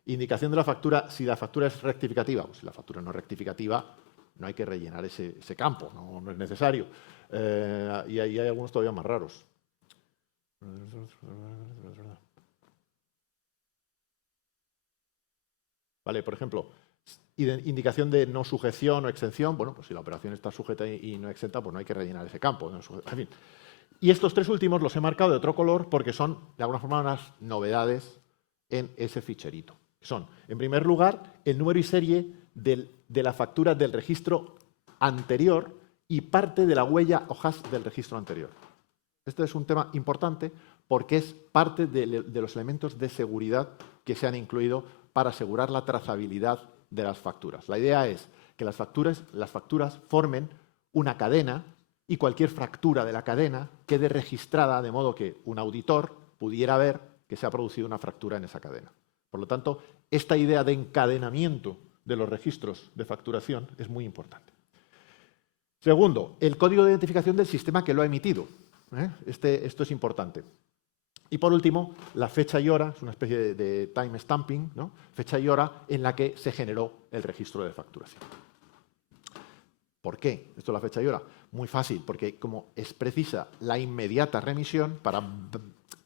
indicación de la factura, si la factura es rectificativa. Pues si la factura no es rectificativa, no hay que rellenar ese campo, no es necesario. Y ahí hay algunos todavía más raros. Vale, por ejemplo, indicación de no sujeción o exención. Bueno, pues si la operación está sujeta y no exenta, pues no hay que rellenar ese campo. En fin. Y estos tres últimos los he marcado de otro color porque son, de alguna forma, unas novedades en ese ficherito. Son, en primer lugar, el número y serie de la factura del registro anterior y parte de la huella o hash del registro anterior. Este es un tema importante porque es parte de los elementos de seguridad que se han incluido para asegurar la trazabilidad de las facturas. La idea es que las facturas formen una cadena y cualquier fractura de la cadena quede registrada de modo que un auditor pudiera ver que se ha producido una fractura en esa cadena. Por lo tanto, esta idea de encadenamiento de los registros de facturación es muy importante. Segundo, el código de identificación del sistema que lo ha emitido. Esto es importante. Y por último, la fecha y hora, es una especie de time stamping, ¿no? Fecha y hora en la que se generó el registro de facturación. ¿Por qué esto es la fecha y hora? Muy fácil, porque como es precisa la inmediata remisión, para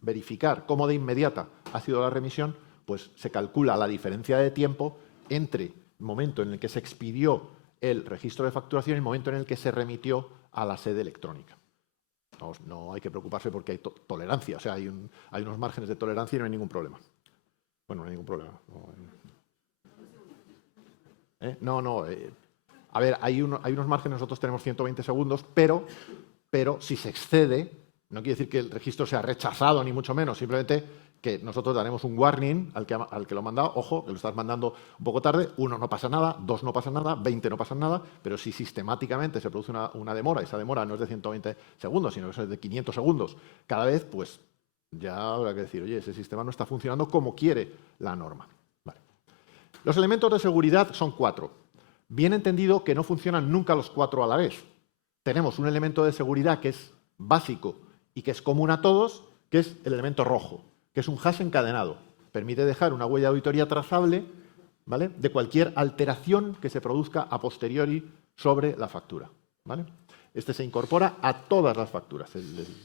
verificar cómo de inmediata ha sido la remisión, pues se calcula la diferencia de tiempo entre el momento en el que se expidió el registro de facturación y el momento en el que se remitió a la sede electrónica. No hay que preocuparse porque hay tolerancia, o sea, hay unos márgenes de tolerancia y no hay ningún problema. Bueno, no hay ningún problema. A ver, hay unos márgenes, nosotros tenemos 120 segundos, pero si se excede, no quiere decir que el registro sea rechazado, ni mucho menos, simplemente que nosotros daremos un warning al que lo ha mandado, ojo, que lo estás mandando un poco tarde, 1 no pasa nada, 2 no pasa nada, 20 no pasa nada, pero si sistemáticamente se produce una demora, esa demora no es de 120 segundos, sino que es de 500 segundos cada vez, pues ya habrá que decir, oye, ese sistema no está funcionando como quiere la norma. Vale. Los elementos de seguridad son 4. Bien entendido que no funcionan nunca los 4 a la vez. Tenemos un elemento de seguridad que es básico y que es común a todos, que es el elemento rojo, que es un hash encadenado. Permite dejar una huella de auditoría trazable, ¿vale?, de cualquier alteración que se produzca a posteriori sobre la factura, ¿vale? Este se incorpora a todas las facturas,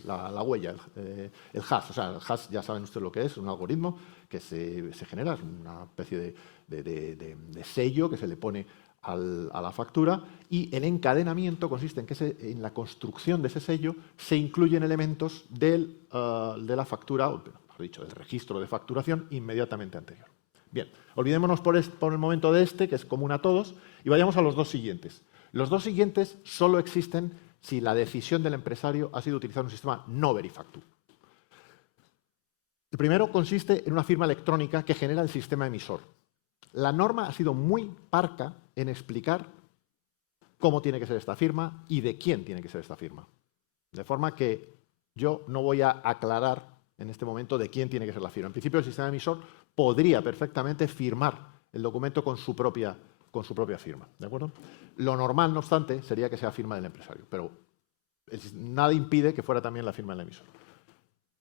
la huella, el hash. O sea, el hash ya saben ustedes lo que es un algoritmo que se genera, es una especie de sello que se le pone a la factura, y el encadenamiento consiste en que en la construcción de ese sello se incluyen elementos de la factura, o mejor dicho, del registro de facturación inmediatamente anterior. Bien, olvidémonos por el momento de que es común a todos, y vayamos a los dos siguientes. Los dos siguientes solo existen si la decisión del empresario ha sido utilizar un sistema no verifactu. El primero consiste en una firma electrónica que genera el sistema emisor. La norma ha sido muy parca en explicar cómo tiene que ser esta firma y de quién tiene que ser esta firma. De forma que yo no voy a aclarar en este momento de quién tiene que ser la firma. En principio, el sistema emisor podría perfectamente firmar el documento con su propia firma, ¿de acuerdo? Lo normal, no obstante, sería que sea firma del empresario, pero nada impide que fuera también la firma del emisor.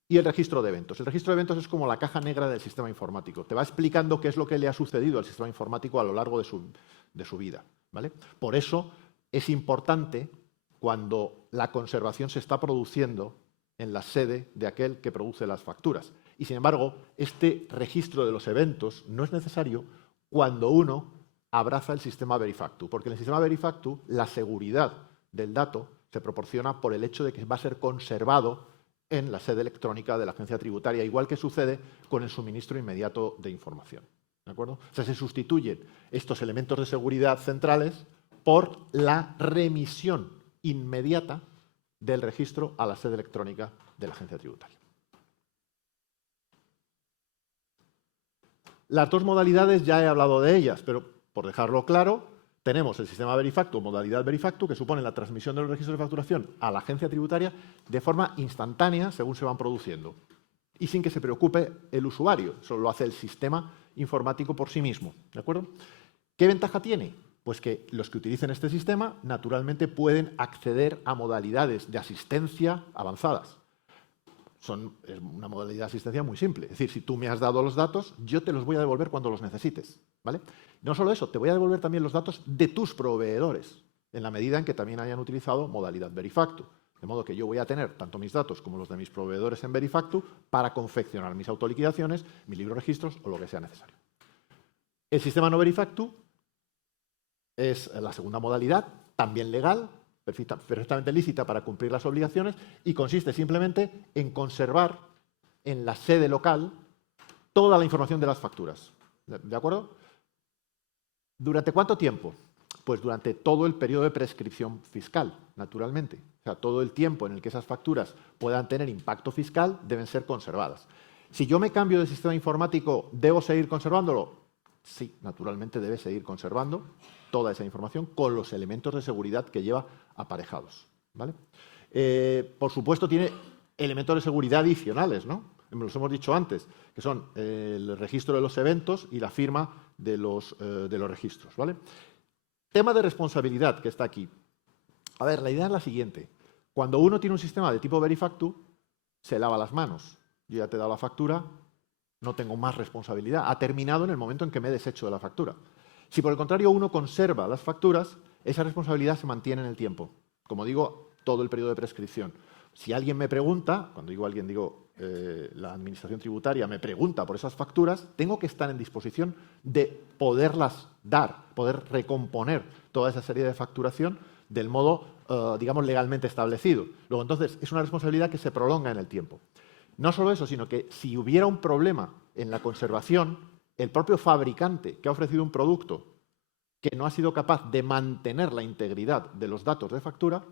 Y el registro de eventos. El registro de eventos es como la caja negra del sistema informático. Te va explicando qué es lo que le ha sucedido al sistema informático a lo largo de su vida, ¿vale? Por eso es importante cuando la conservación se está produciendo en la sede de aquel que produce las facturas. Y, sin embargo, este registro de los eventos no es necesario cuando uno abraza el sistema verifactu, porque en el sistema verifactu la seguridad del dato se proporciona por el hecho de que va a ser conservado en la sede electrónica de la agencia tributaria, igual que sucede con el suministro inmediato de información. ¿De acuerdo? O sea, se sustituyen estos elementos de seguridad centrales por la remisión inmediata del registro a la sede electrónica de la agencia tributaria. Las dos modalidades ya he hablado de ellas, pero por dejarlo claro, tenemos el sistema verifactu, modalidad verifactu, que supone la transmisión de los registros de facturación a la agencia tributaria de forma instantánea según se van produciendo y sin que se preocupe el usuario. Eso lo hace el sistema informático por sí mismo. ¿De acuerdo? ¿Qué ventaja tiene? Pues que los que utilicen este sistema naturalmente pueden acceder a modalidades de asistencia avanzadas. Es una modalidad de asistencia muy simple. Es decir, si tú me has dado los datos, yo te los voy a devolver cuando los necesites, ¿vale? No solo eso, te voy a devolver también los datos de tus proveedores, en la medida en que también hayan utilizado modalidad verifactu. De modo que yo voy a tener tanto mis datos como los de mis proveedores en verifactu para confeccionar mis autoliquidaciones, mis libros registros o lo que sea necesario. El sistema no verifactu es la segunda modalidad, también legal, perfectamente lícita para cumplir las obligaciones, y consiste simplemente en conservar en la sede local toda la información de las facturas. ¿De acuerdo? ¿Durante cuánto tiempo? Pues durante todo el periodo de prescripción fiscal, naturalmente. O sea, todo el tiempo en el que esas facturas puedan tener impacto fiscal deben ser conservadas. Si yo me cambio de sistema informático, ¿debo seguir conservándolo? Sí, naturalmente debe seguir conservando toda esa información con los elementos de seguridad que lleva aparejados, ¿vale? Por supuesto, tiene elementos de seguridad adicionales, ¿no? Los hemos dicho antes, que son el registro de los eventos y la firma de los registros, ¿vale? Tema de responsabilidad que está aquí. A ver, la idea es la siguiente. Cuando uno tiene un sistema de tipo verifactu, se lava las manos. Yo ya te he dado la factura, no tengo más responsabilidad. Ha terminado en el momento en que me he deshecho de la factura. Si por el contrario uno conserva las facturas, esa responsabilidad se mantiene en el tiempo. Como digo, todo el periodo de prescripción. Si alguien me pregunta, cuando digo alguien digo la administración tributaria me pregunta por esas facturas, tengo que estar en disposición de poderlas dar, poder recomponer toda esa serie de facturación del modo, digamos, legalmente establecido. Luego, entonces, es una responsabilidad que se prolonga en el tiempo. No solo eso, sino que si hubiera un problema en la conservación, el propio fabricante que ha ofrecido un producto que no ha sido capaz de mantener la integridad de los datos de factura,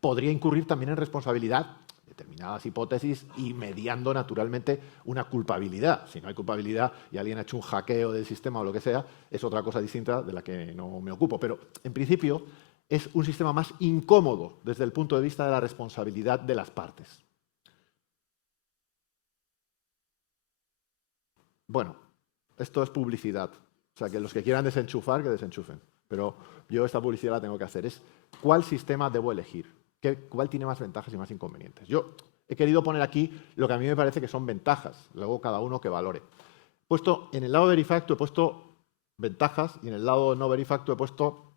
podría incurrir también en responsabilidad, determinadas hipótesis, y mediando naturalmente una culpabilidad. Si no hay culpabilidad y alguien ha hecho un hackeo del sistema o lo que sea, es otra cosa distinta de la que no me ocupo. Pero, en principio, es un sistema más incómodo desde el punto de vista de la responsabilidad de las partes. Bueno, esto es publicidad. O sea, que los que quieran desenchufar, que desenchufen. Pero yo esta publicidad la tengo que hacer. Es ¿cuál sistema debo elegir? ¿Cuál tiene más ventajas y más inconvenientes? Yo he querido poner aquí lo que a mí me parece que son ventajas. Luego cada uno que valore. En el lado verifactu he puesto ventajas y en el lado no verifactu he puesto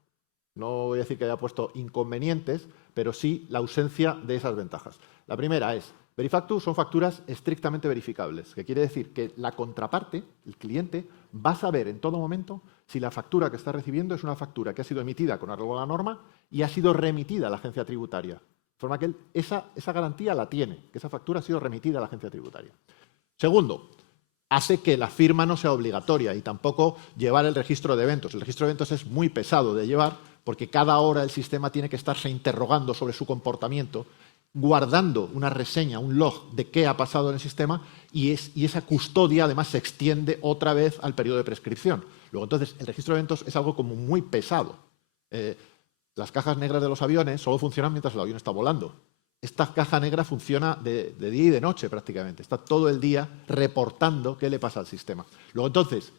No voy a decir que haya puesto inconvenientes, pero sí la ausencia de esas ventajas. La primera es, Verifactu son facturas estrictamente verificables, que quiere decir que la contraparte, el cliente, va a saber en todo momento si la factura que está recibiendo es una factura que ha sido emitida con arreglo a la norma y ha sido remitida a la agencia tributaria. De forma que esa garantía la tiene, que esa factura ha sido remitida a la agencia tributaria. Segundo, hace que la firma no sea obligatoria y tampoco llevar el registro de eventos. El registro de eventos es muy pesado de llevar porque cada hora el sistema tiene que estarse interrogando sobre su comportamiento, guardando una reseña, un log de qué ha pasado en el sistema y esa custodia además se extiende otra vez al periodo de prescripción. Luego entonces el registro de eventos es algo como muy pesado. Las cajas negras de los aviones solo funcionan mientras el avión está volando. Esta caja negra funciona de día y de noche prácticamente. Está todo el día reportando qué le pasa al sistema. Luego, entonces,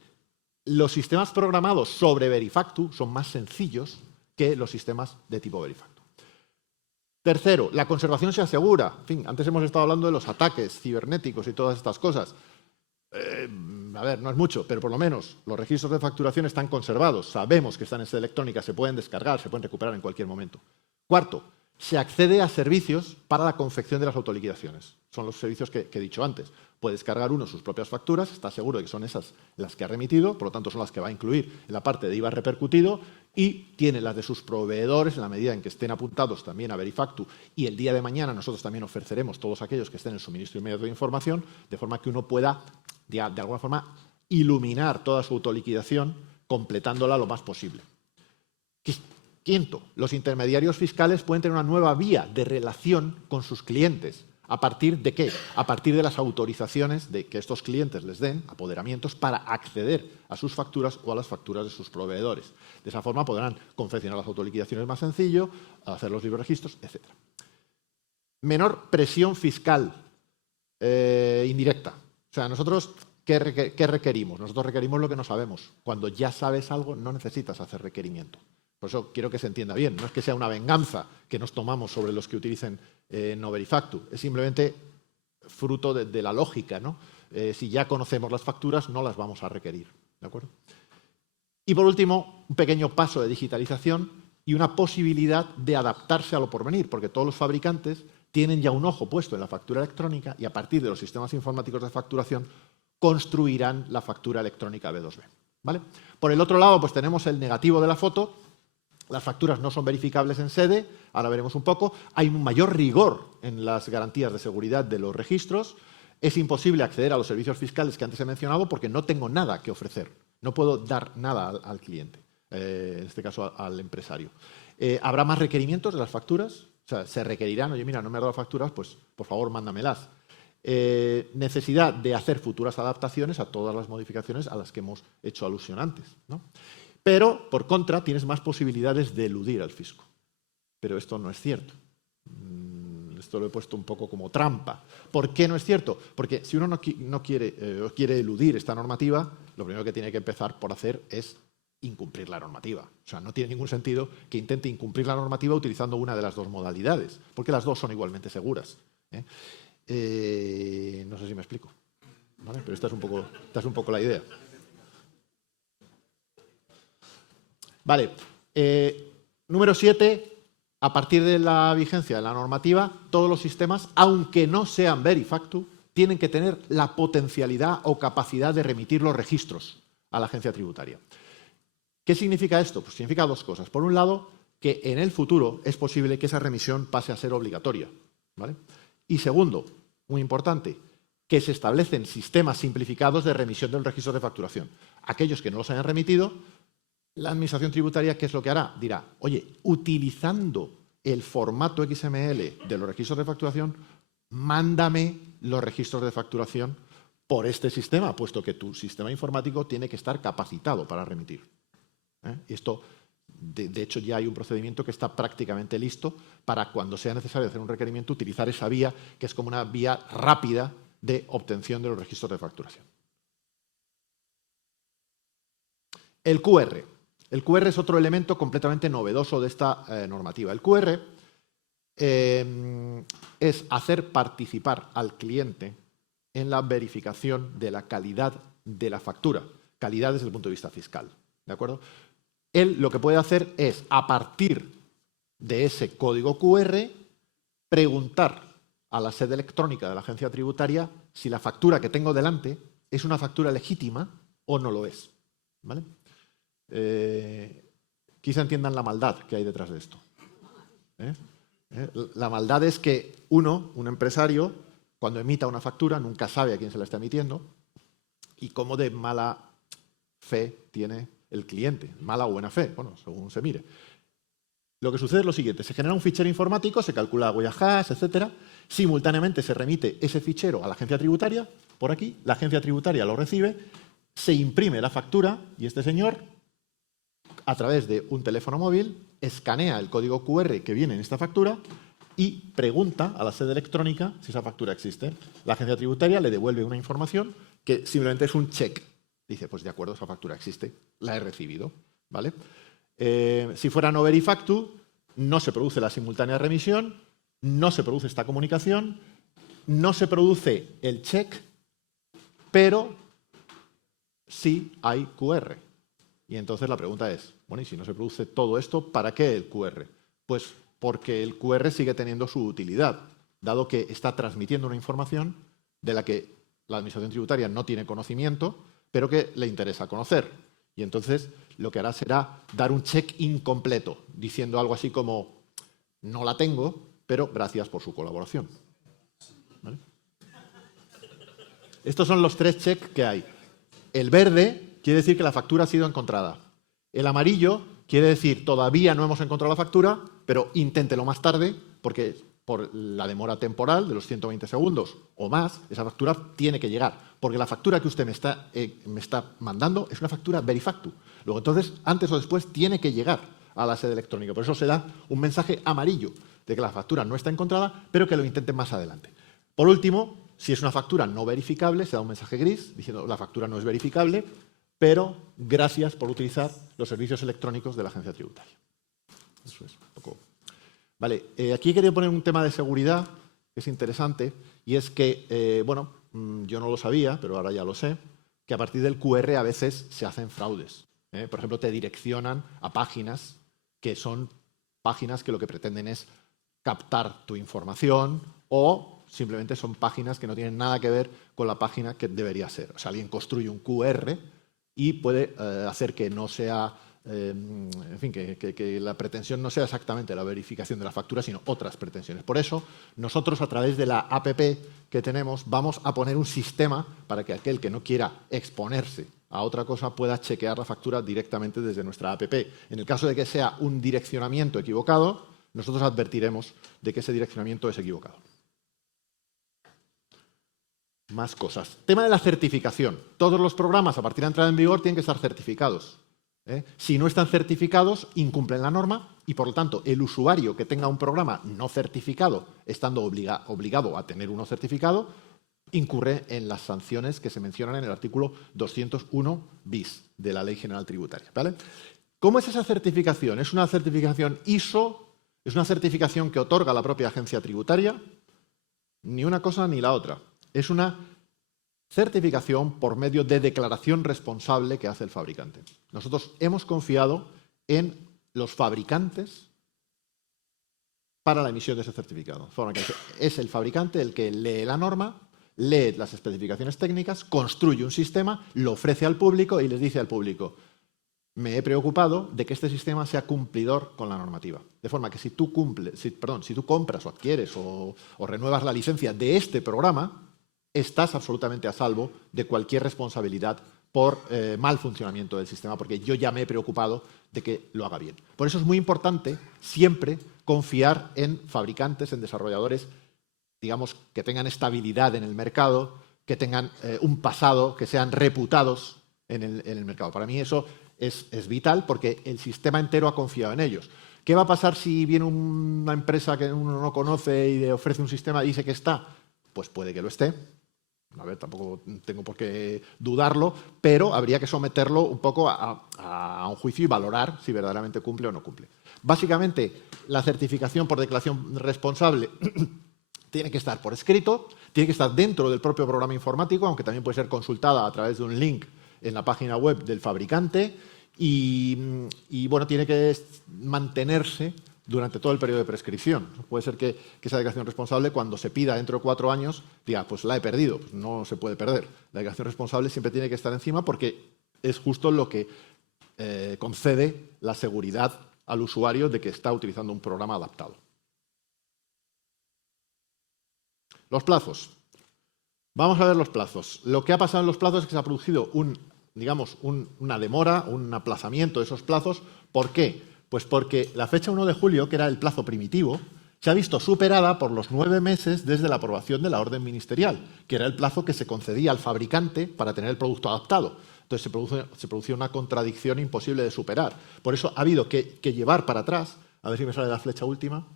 los sistemas programados sobre Verifactu son más sencillos que los sistemas de tipo Verifactu. Tercero, la conservación se asegura. En fin, antes hemos estado hablando de los ataques cibernéticos y todas estas cosas. A ver, no es mucho, pero por lo menos los registros de facturación están conservados. Sabemos que están en sede electrónica, se pueden descargar, se pueden recuperar en cualquier momento. Cuarto, se accede a servicios para la confección de las autoliquidaciones. Son los servicios que he dicho antes. Puede descargar uno sus propias facturas, está seguro de que son esas las que ha remitido, por lo tanto son las que va a incluir en la parte de IVA repercutido y tiene las de sus proveedores en la medida en que estén apuntados también a Verifactu y el día de mañana nosotros también ofreceremos todos aquellos que estén en el suministro inmediato de información, de forma que uno pueda, de alguna forma, iluminar toda su autoliquidación completándola lo más posible. Quinto, los intermediarios fiscales pueden tener una nueva vía de relación con sus clientes. ¿A partir de qué? A partir de las autorizaciones de que estos clientes les den, apoderamientos, para acceder a sus facturas o a las facturas de sus proveedores. De esa forma podrán confeccionar las autoliquidaciones más sencillo, hacer los libros registros, etc. Menor presión fiscal indirecta. O sea, nosotros, ¿qué requerimos? Nosotros requerimos lo que no sabemos. Cuando ya sabes algo, no necesitas hacer requerimiento. Por eso quiero que se entienda bien. No es que sea una venganza que nos tomamos sobre los que utilicen no Verifactu. Es simplemente fruto de la lógica, ¿no? Si ya conocemos las facturas, no las vamos a requerir. ¿De acuerdo? Y por último, un pequeño paso de digitalización y una posibilidad de adaptarse a lo porvenir, porque todos los fabricantes tienen ya un ojo puesto en la factura electrónica y a partir de los sistemas informáticos de facturación construirán la factura electrónica B2B. ¿Vale? Por el otro lado, pues tenemos el negativo de la foto. Las facturas no son verificables en sede, ahora veremos un poco. Hay un mayor rigor en las garantías de seguridad de los registros. Es imposible acceder a los servicios fiscales que antes he mencionado porque no tengo nada que ofrecer. No puedo dar nada al cliente, en este caso al empresario. ¿Habrá más requerimientos de las facturas? O sea, se requerirán, oye, mira, no me has dado facturas, pues por favor, mándamelas. Necesidad de hacer futuras adaptaciones a todas las modificaciones a las que hemos hecho alusión antes, ¿no? Pero, por contra, tienes más posibilidades de eludir al fisco. Pero esto no es cierto. Esto lo he puesto un poco como trampa. ¿Por qué no es cierto? Porque si uno no quiere eludir esta normativa, lo primero que tiene que empezar por hacer es incumplir la normativa. O sea, no tiene ningún sentido que intente incumplir la normativa utilizando una de las dos modalidades, porque las dos son igualmente seguras. No sé si me explico, ¿vale? Pero esta es un poco la idea. Vale, número 7, a partir de la vigencia de la normativa, todos los sistemas, aunque no sean Verifactu, tienen que tener la potencialidad o capacidad de remitir los registros a la agencia tributaria. ¿Qué significa esto? Pues significa dos cosas. Por un lado, que en el futuro es posible que esa remisión pase a ser obligatoria, ¿vale? Y segundo, muy importante, que se establecen sistemas simplificados de remisión de los registros de facturación. Aquellos que no los hayan remitido, la Administración Tributaria, ¿qué es lo que hará? Dirá, oye, utilizando el formato XML de los registros de facturación, mándame los registros de facturación por este sistema, puesto que tu sistema informático tiene que estar capacitado para remitir. Y esto, de hecho, ya hay un procedimiento que está prácticamente listo para cuando sea necesario hacer un requerimiento, utilizar esa vía, que es como una vía rápida de obtención de los registros de facturación. El QR. El QR es otro elemento completamente novedoso de esta normativa. El QR es hacer participar al cliente en la verificación de la calidad de la factura. Calidad desde el punto de vista fiscal. ¿De acuerdo? él lo que puede hacer es, a partir de ese código QR, preguntar a la sede electrónica de la agencia tributaria si la factura que tengo delante es una factura legítima o no lo es. ¿Vale? Quizá entiendan la maldad que hay detrás de esto. La maldad es que un empresario, cuando emita una factura, nunca sabe a quién se la está emitiendo y cómo de mala fe tiene el cliente. Mala o buena fe, bueno, según se mire. Lo que sucede es lo siguiente, se genera un fichero informático, se calcula la huella hash, etcétera. Simultáneamente se remite ese fichero a la agencia tributaria, por aquí, la agencia tributaria lo recibe, se imprime la factura y este señor, a través de un teléfono móvil, escanea el código QR que viene en esta factura y pregunta a la sede electrónica si esa factura existe. La agencia tributaria le devuelve una información que simplemente es un check. Dice, pues de acuerdo, esa factura existe, la he recibido, ¿vale? Si fuera no verifactu, no se produce la simultánea remisión, no se produce esta comunicación, no se produce el check, pero sí hay QR. Y entonces la pregunta es, bueno, y si no se produce todo esto, ¿para qué el QR? Pues porque el QR sigue teniendo su utilidad, dado que está transmitiendo una información de la que la Administración Tributaria no tiene conocimiento, pero que le interesa conocer. Y entonces lo que hará será dar un check incompleto, diciendo algo así como, no la tengo, pero gracias por su colaboración. ¿Vale? Estos son los 3 checks que hay. El verde quiere decir que la factura ha sido encontrada. El amarillo quiere decir todavía no hemos encontrado la factura, pero inténtelo más tarde, porque por la demora temporal de los 120 segundos o más, esa factura tiene que llegar. Porque la factura que usted me está mandando es una factura verifactu. Luego, entonces, antes o después, tiene que llegar a la sede electrónica. Por eso se da un mensaje amarillo de que la factura no está encontrada, pero que lo intenten más adelante. Por último, si es una factura no verificable, se da un mensaje gris diciendo la factura no es verificable, pero gracias por utilizar los servicios electrónicos de la agencia tributaria. Eso es un poco. Vale, aquí quería poner un tema de seguridad que es interesante y es que, bueno, yo no lo sabía, pero ahora ya lo sé, que a partir del QR a veces se hacen fraudes. Por ejemplo, te direccionan a páginas que son páginas que lo que pretenden es captar tu información o simplemente son páginas que no tienen nada que ver con la página que debería ser. O sea, alguien construye un QR y puede hacer que no sea, en fin, que la pretensión no sea exactamente la verificación de la factura, sino otras pretensiones. Por eso, nosotros a través de la APP que tenemos vamos a poner un sistema para que aquel que no quiera exponerse a otra cosa pueda chequear la factura directamente desde nuestra APP. En el caso de que sea un direccionamiento equivocado, nosotros advertiremos de que ese direccionamiento es equivocado. Más cosas. Tema de la certificación. Todos los programas a partir de la entrada en vigor tienen que estar certificados. Si no están certificados, incumplen la norma y, por lo tanto, el usuario que tenga un programa no certificado, estando obligado a tener uno certificado, incurre en las sanciones que se mencionan en el artículo 201 bis de la Ley General Tributaria. ¿Vale? ¿Cómo es esa certificación? ¿Es una certificación ISO? ¿Es una certificación que otorga la propia agencia tributaria? Ni una cosa ni la otra. Es una certificación por medio de declaración responsable que hace el fabricante. Nosotros hemos confiado en los fabricantes para la emisión de ese certificado. De forma que es el fabricante el que lee la norma, lee las especificaciones técnicas, construye un sistema, lo ofrece al público y les dice al público: me he preocupado de que este sistema sea cumplidor con la normativa. De forma que si tú compras o adquieres o renuevas la licencia de este programa, estás absolutamente a salvo de cualquier responsabilidad por mal funcionamiento del sistema, porque yo ya me he preocupado de que lo haga bien. Por eso es muy importante siempre confiar en fabricantes, en desarrolladores, digamos, que tengan estabilidad en el mercado, que tengan un pasado, que sean reputados en el mercado. Para mí eso es vital porque el sistema entero ha confiado en ellos. ¿Qué va a pasar si viene una empresa que uno no conoce y le ofrece un sistema y dice que está? Pues puede que lo esté. A ver, tampoco tengo por qué dudarlo, pero habría que someterlo un poco a un juicio y valorar si verdaderamente cumple o no cumple. Básicamente, la certificación por declaración responsable tiene que estar por escrito, tiene que estar dentro del propio programa informático, aunque también puede ser consultada a través de un link en la página web del fabricante, y bueno, tiene que mantenerse durante todo el periodo de prescripción. Puede ser que esa declaración responsable, cuando se pida dentro de 4 años, diga, pues la he perdido. Pues no se puede perder. La declaración responsable siempre tiene que estar encima porque es justo lo que concede la seguridad al usuario de que está utilizando un programa adaptado. Los plazos. Vamos a ver los plazos. Lo que ha pasado en los plazos es que se ha producido una demora, un aplazamiento de esos plazos. ¿Por qué? Pues porque la fecha 1 de julio, que era el plazo primitivo, se ha visto superada por los 9 meses desde la aprobación de la orden ministerial, que era el plazo que se concedía al fabricante para tener el producto adaptado. Entonces se producía una contradicción imposible de superar. Por eso ha habido que llevar para atrás, a ver si me sale la flecha última.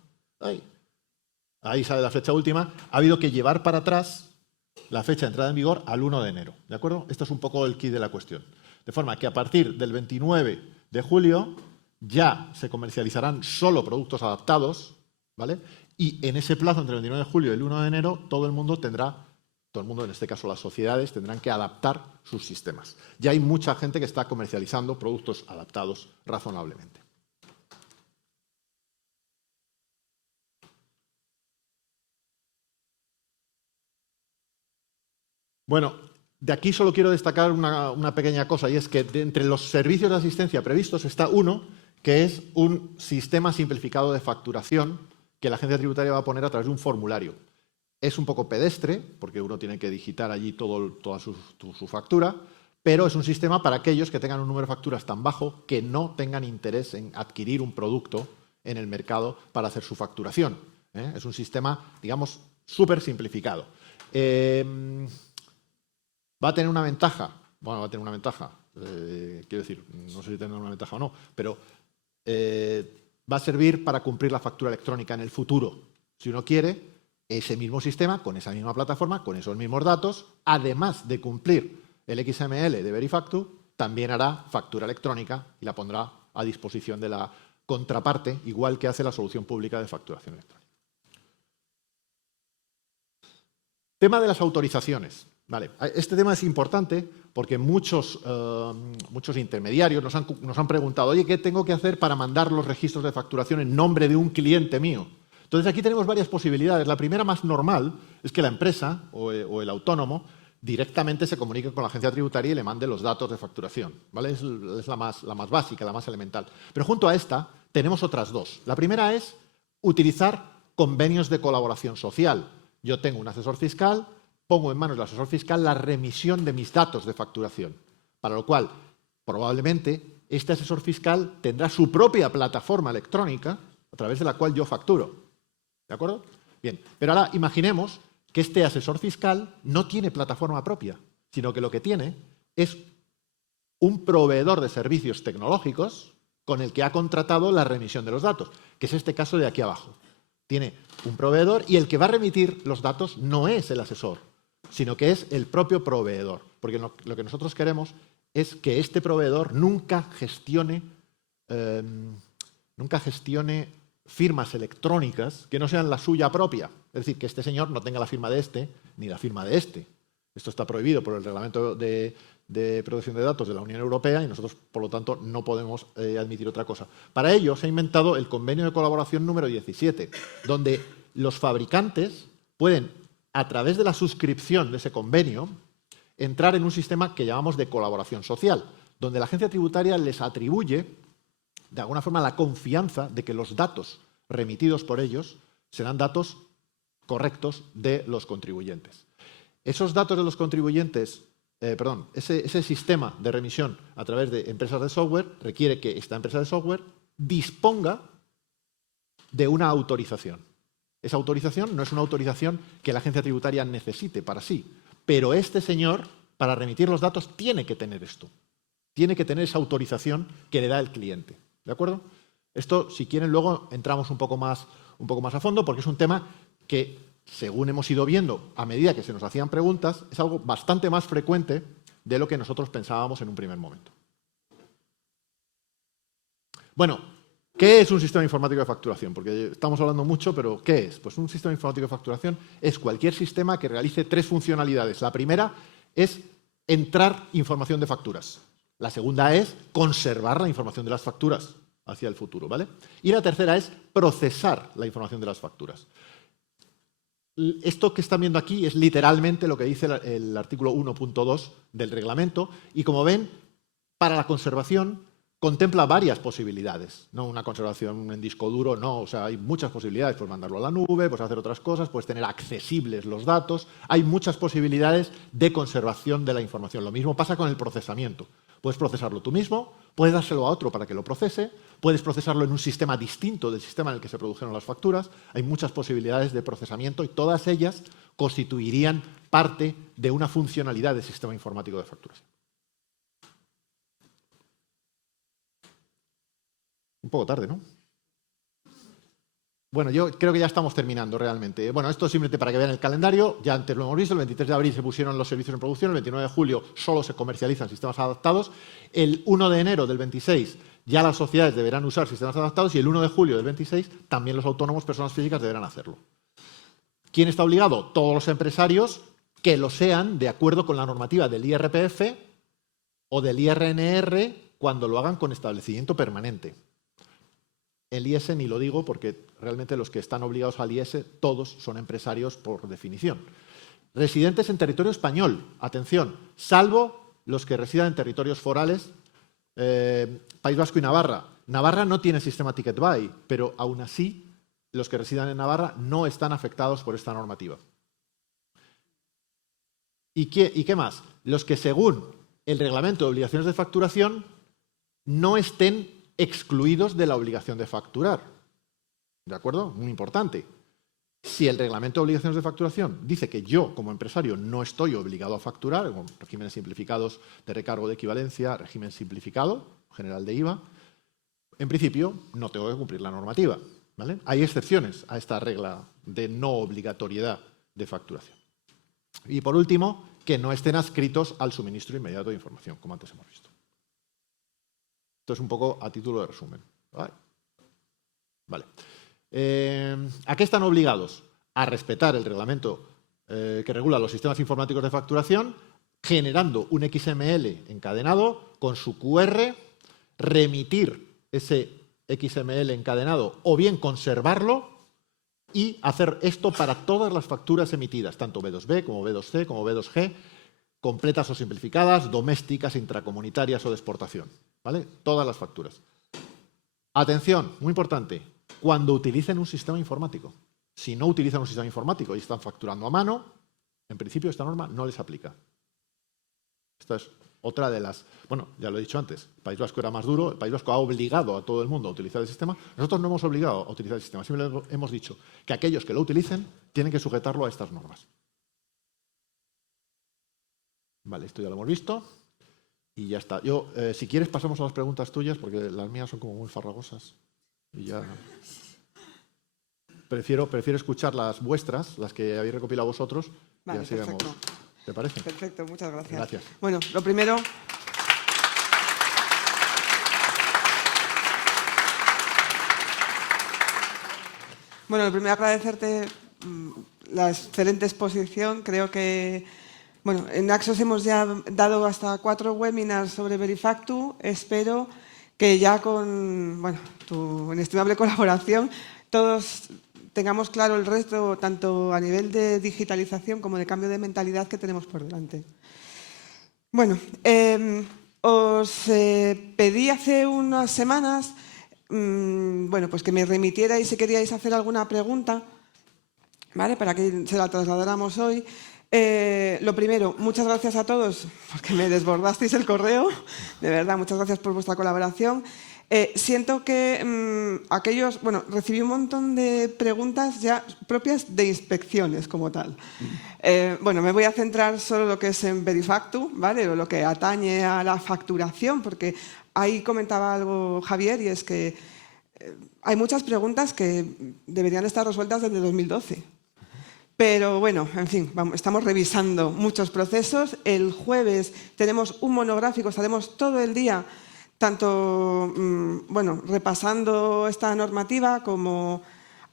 Ahí sale la flecha última. Ha habido que llevar para atrás la fecha de entrada en vigor al 1 de enero. ¿De acuerdo? Esto es un poco el quid de la cuestión. De forma que a partir del 29 de julio ya se comercializarán solo productos adaptados, ¿vale? Y en ese plazo, entre el 29 de julio y el 1 de enero, todo el mundo, en este caso las sociedades, tendrán que adaptar sus sistemas. Ya hay mucha gente que está comercializando productos adaptados razonablemente. Bueno, de aquí solo quiero destacar una pequeña cosa, y es que entre los servicios de asistencia previstos está uno que es un sistema simplificado de facturación que la agencia tributaria va a poner a través de un formulario. Es un poco pedestre, porque uno tiene que digitar allí toda su factura, pero es un sistema para aquellos que tengan un número de facturas tan bajo que no tengan interés en adquirir un producto en el mercado para hacer su facturación. Es un sistema, digamos, súper simplificado. ¿Va a tener una ventaja? Bueno, va a tener una ventaja. Quiero decir, no sé si tendrá una ventaja o no, pero va a servir para cumplir la factura electrónica en el futuro. Si uno quiere, ese mismo sistema, con esa misma plataforma, con esos mismos datos, además de cumplir el XML de Verifactu, también hará factura electrónica y la pondrá a disposición de la contraparte, igual que hace la solución pública de facturación electrónica. Tema de las autorizaciones. Vale, este tema es importante porque muchos intermediarios nos han preguntado, oye, ¿qué tengo que hacer para mandar los registros de facturación en nombre de un cliente mío? Entonces, aquí tenemos varias posibilidades. La primera, más normal, es que la empresa o el autónomo directamente se comunique con la agencia tributaria y le mande los datos de facturación, ¿vale? Es la más básica, la más elemental. Pero junto a esta tenemos otras dos. La primera es utilizar convenios de colaboración social. Yo tengo un asesor fiscal, pongo en manos del asesor fiscal la remisión de mis datos de facturación, para lo cual probablemente este asesor fiscal tendrá su propia plataforma electrónica a través de la cual yo facturo. ¿De acuerdo? Bien, pero ahora imaginemos que este asesor fiscal no tiene plataforma propia, sino que lo que tiene es un proveedor de servicios tecnológicos con el que ha contratado la remisión de los datos, que es este caso de aquí abajo. Tiene un proveedor y el que va a remitir los datos no es el asesor, sino que es el propio proveedor. Porque lo que nosotros queremos es que este proveedor nunca gestione firmas electrónicas que no sean la suya propia. Es decir, que este señor no tenga la firma de este ni la firma de este. Esto está prohibido por el Reglamento de Protección de Datos de la Unión Europea y nosotros, por lo tanto, no podemos admitir otra cosa. Para ello se ha inventado el Convenio de Colaboración número 17, donde los fabricantes pueden, a través de la suscripción de ese convenio, entrar en un sistema que llamamos de colaboración social, donde la agencia tributaria les atribuye, de alguna forma, la confianza de que los datos remitidos por ellos serán datos correctos de los contribuyentes. Esos datos de los contribuyentes, ese sistema de remisión a través de empresas de software requiere que esta empresa de software disponga de una autorización. Esa autorización no es una autorización que la agencia tributaria necesite para sí, pero este señor, para remitir los datos, tiene que tener esto. Tiene que tener esa autorización que le da el cliente. ¿De acuerdo? Esto, si quieren, luego entramos un poco más a fondo, porque es un tema que, según hemos ido viendo a medida que se nos hacían preguntas, es algo bastante más frecuente de lo que nosotros pensábamos en un primer momento. Bueno, ¿qué es un sistema informático de facturación? Porque estamos hablando mucho, pero ¿qué es? Pues un sistema informático de facturación es cualquier sistema que realice 3 funcionalidades. La primera es entrar información de facturas. La segunda es conservar la información de las facturas hacia el futuro, ¿vale? Y la tercera es procesar la información de las facturas. Esto que están viendo aquí es literalmente lo que dice el artículo 1.2 del reglamento y, como ven, para la conservación contempla varias posibilidades. No una conservación en disco duro, no. O sea, hay muchas posibilidades. Puedes mandarlo a la nube, puedes hacer otras cosas, puedes tener accesibles los datos. Hay muchas posibilidades de conservación de la información. Lo mismo pasa con el procesamiento. Puedes procesarlo tú mismo, puedes dárselo a otro para que lo procese, puedes procesarlo en un sistema distinto del sistema en el que se produjeron las facturas. Hay muchas posibilidades de procesamiento y todas ellas constituirían parte de una funcionalidad del sistema informático de facturación. Un poco tarde, ¿no? Bueno, yo creo que ya estamos terminando realmente. Bueno, esto simplemente para que vean el calendario. Ya antes lo hemos visto, el 23 de abril se pusieron los servicios en producción, el 29 de julio solo se comercializan sistemas adaptados, el 1 de enero del 26 ya las sociedades deberán usar sistemas adaptados y el 1 de julio del 26 también los autónomos, personas físicas, deberán hacerlo. ¿Quién está obligado? Todos los empresarios que lo sean de acuerdo con la normativa del IRPF o del IRNR cuando lo hagan con establecimiento permanente. El IS ni lo digo porque realmente los que están obligados al IS todos son empresarios por definición. Residentes en territorio español, atención, salvo los que residan en territorios forales, País Vasco y Navarra. Navarra no tiene sistema Ticket Buy, pero aún así los que residan en Navarra no están afectados por esta normativa. ¿Y qué más? Los que según el reglamento de obligaciones de facturación no estén excluidos de la obligación de facturar. ¿De acuerdo? Muy importante. Si el reglamento de obligaciones de facturación dice que yo, como empresario, no estoy obligado a facturar, con regímenes simplificados de recargo de equivalencia, régimen simplificado general de IVA, en principio no tengo que cumplir la normativa, ¿vale? Hay excepciones a esta regla de no obligatoriedad de facturación. Y por último, que no estén adscritos al suministro inmediato de información, como antes hemos visto. Esto es un poco a título de resumen. Vale. ¿A qué están obligados? A respetar el reglamento que regula los sistemas informáticos de facturación, generando un XML encadenado con su QR, remitir ese XML encadenado o bien conservarlo y hacer esto para todas las facturas emitidas, tanto B2B como B2C como B2G, completas o simplificadas, domésticas, intracomunitarias o de exportación. ¿Vale? Todas las facturas. Atención, muy importante, cuando utilicen un sistema informático. Si no utilizan un sistema informático y están facturando a mano, en principio esta norma no les aplica. Esta es otra de las... Bueno, ya lo he dicho antes, el País Vasco era más duro, el País Vasco ha obligado a todo el mundo a utilizar el sistema. Nosotros no hemos obligado a utilizar el sistema, simplemente hemos dicho que aquellos que lo utilicen tienen que sujetarlo a estas normas. Vale, esto ya lo hemos visto. Y ya está. Yo, si quieres, pasamos a las preguntas tuyas, porque las mías son como muy farragosas. Y ya... Prefiero escuchar las vuestras, las que habéis recopilado vosotros. Vale, y así perfecto. vemos. ¿Te parece? Perfecto, muchas gracias. Gracias. Bueno, lo primero... Bueno, lo primero agradecerte la excelente exposición. Creo que... Bueno, en Naxos hemos ya dado hasta 4 webinars sobre Verifactu. Espero que ya con tu inestimable colaboración todos tengamos claro el resto, tanto a nivel de digitalización como de cambio de mentalidad que tenemos por delante. Bueno, os pedí hace unas semanas pues que me remitierais si queríais hacer alguna pregunta, ¿vale? Para que se la trasladáramos hoy. Lo primero, muchas gracias a todos porque me desbordasteis el correo. De verdad, muchas gracias por vuestra colaboración. Siento que recibí un montón de preguntas ya propias de inspecciones como tal. Me voy a centrar solo en lo que es en Verifactu, ¿vale? O lo que atañe a la facturación, porque ahí comentaba algo Javier, y es que hay muchas preguntas que deberían estar resueltas desde 2012. Pero bueno, en fin, estamos revisando muchos procesos. El jueves tenemos un monográfico, estaremos todo el día tanto repasando esta normativa como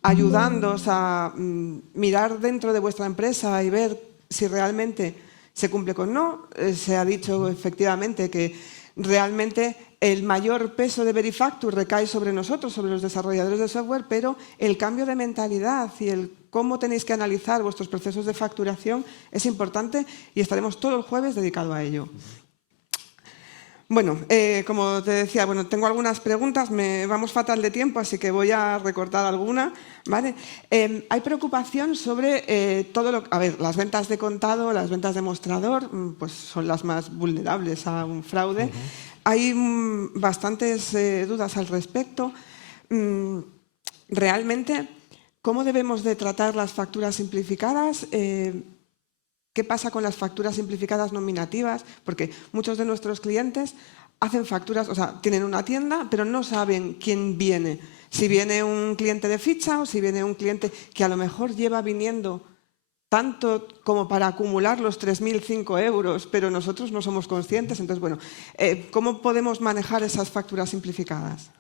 ayudándoos a mirar dentro de vuestra empresa y ver si realmente se cumple con no. Se ha dicho efectivamente que realmente el mayor peso de Verifactu recae sobre nosotros, sobre los desarrolladores de software, pero el cambio de mentalidad y el cómo tenéis que analizar vuestros procesos de facturación es importante y estaremos todo el jueves dedicado a ello. Bueno, como te decía, tengo algunas preguntas, vamos fatal de tiempo, así que voy a recortar alguna. ¿Vale? Hay preocupación sobre todo lo... A ver, las ventas de contado, las ventas de mostrador, pues son las más vulnerables a un fraude. Hay bastantes dudas al respecto. Realmente, ¿cómo debemos de tratar las facturas simplificadas? ¿Qué pasa con las facturas simplificadas nominativas? Porque muchos de nuestros clientes hacen facturas, o sea, tienen una tienda, pero no saben quién viene. Si viene un cliente de ficha o si viene un cliente que a lo mejor lleva viniendo tanto como para acumular los 3.005 euros, pero nosotros no somos conscientes. Entonces, bueno, ¿cómo podemos manejar esas facturas simplificadas?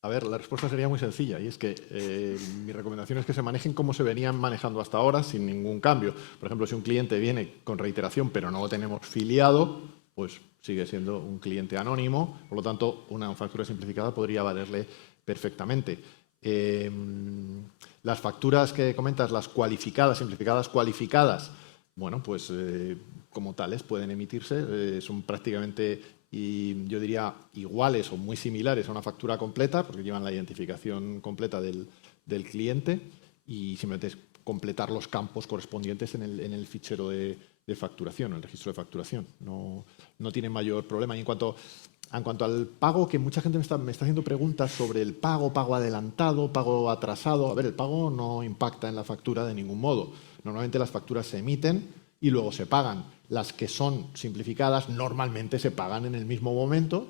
A ver, la respuesta sería muy sencilla y es que mi recomendación es que se manejen como se venían manejando hasta ahora sin ningún cambio. Por ejemplo, si un cliente viene con reiteración pero no lo tenemos filiado, pues sigue siendo un cliente anónimo, por lo tanto una factura simplificada podría valerle perfectamente. Las facturas que comentas, las cualificadas, simplificadas cualificadas, bueno, pues como tales pueden emitirse, son prácticamente... y yo diría iguales o muy similares a una factura completa, porque llevan la identificación completa del cliente y simplemente es completar los campos correspondientes en el fichero de facturación, en el registro de facturación. No tiene mayor problema. Y en cuanto al pago, que mucha gente me está haciendo preguntas sobre el pago adelantado, pago atrasado. A ver, el pago no impacta en la factura de ningún modo. Normalmente las facturas se emiten y luego se pagan. Las que son simplificadas normalmente se pagan en el mismo momento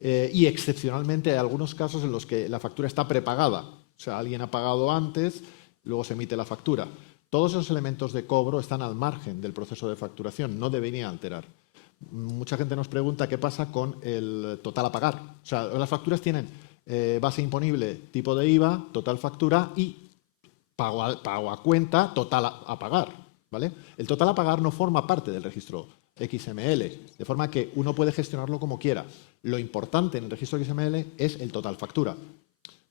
y excepcionalmente hay algunos casos en los que la factura está prepagada. O sea, alguien ha pagado antes, luego se emite la factura. Todos esos elementos de cobro están al margen del proceso de facturación, no deberían alterar. Mucha gente nos pregunta qué pasa con el total a pagar. O sea, las facturas tienen base imponible, tipo de IVA, total factura y pago a cuenta, total a pagar. ¿Vale? El total a pagar no forma parte del registro XML, de forma que uno puede gestionarlo como quiera. Lo importante en el registro XML es el total factura.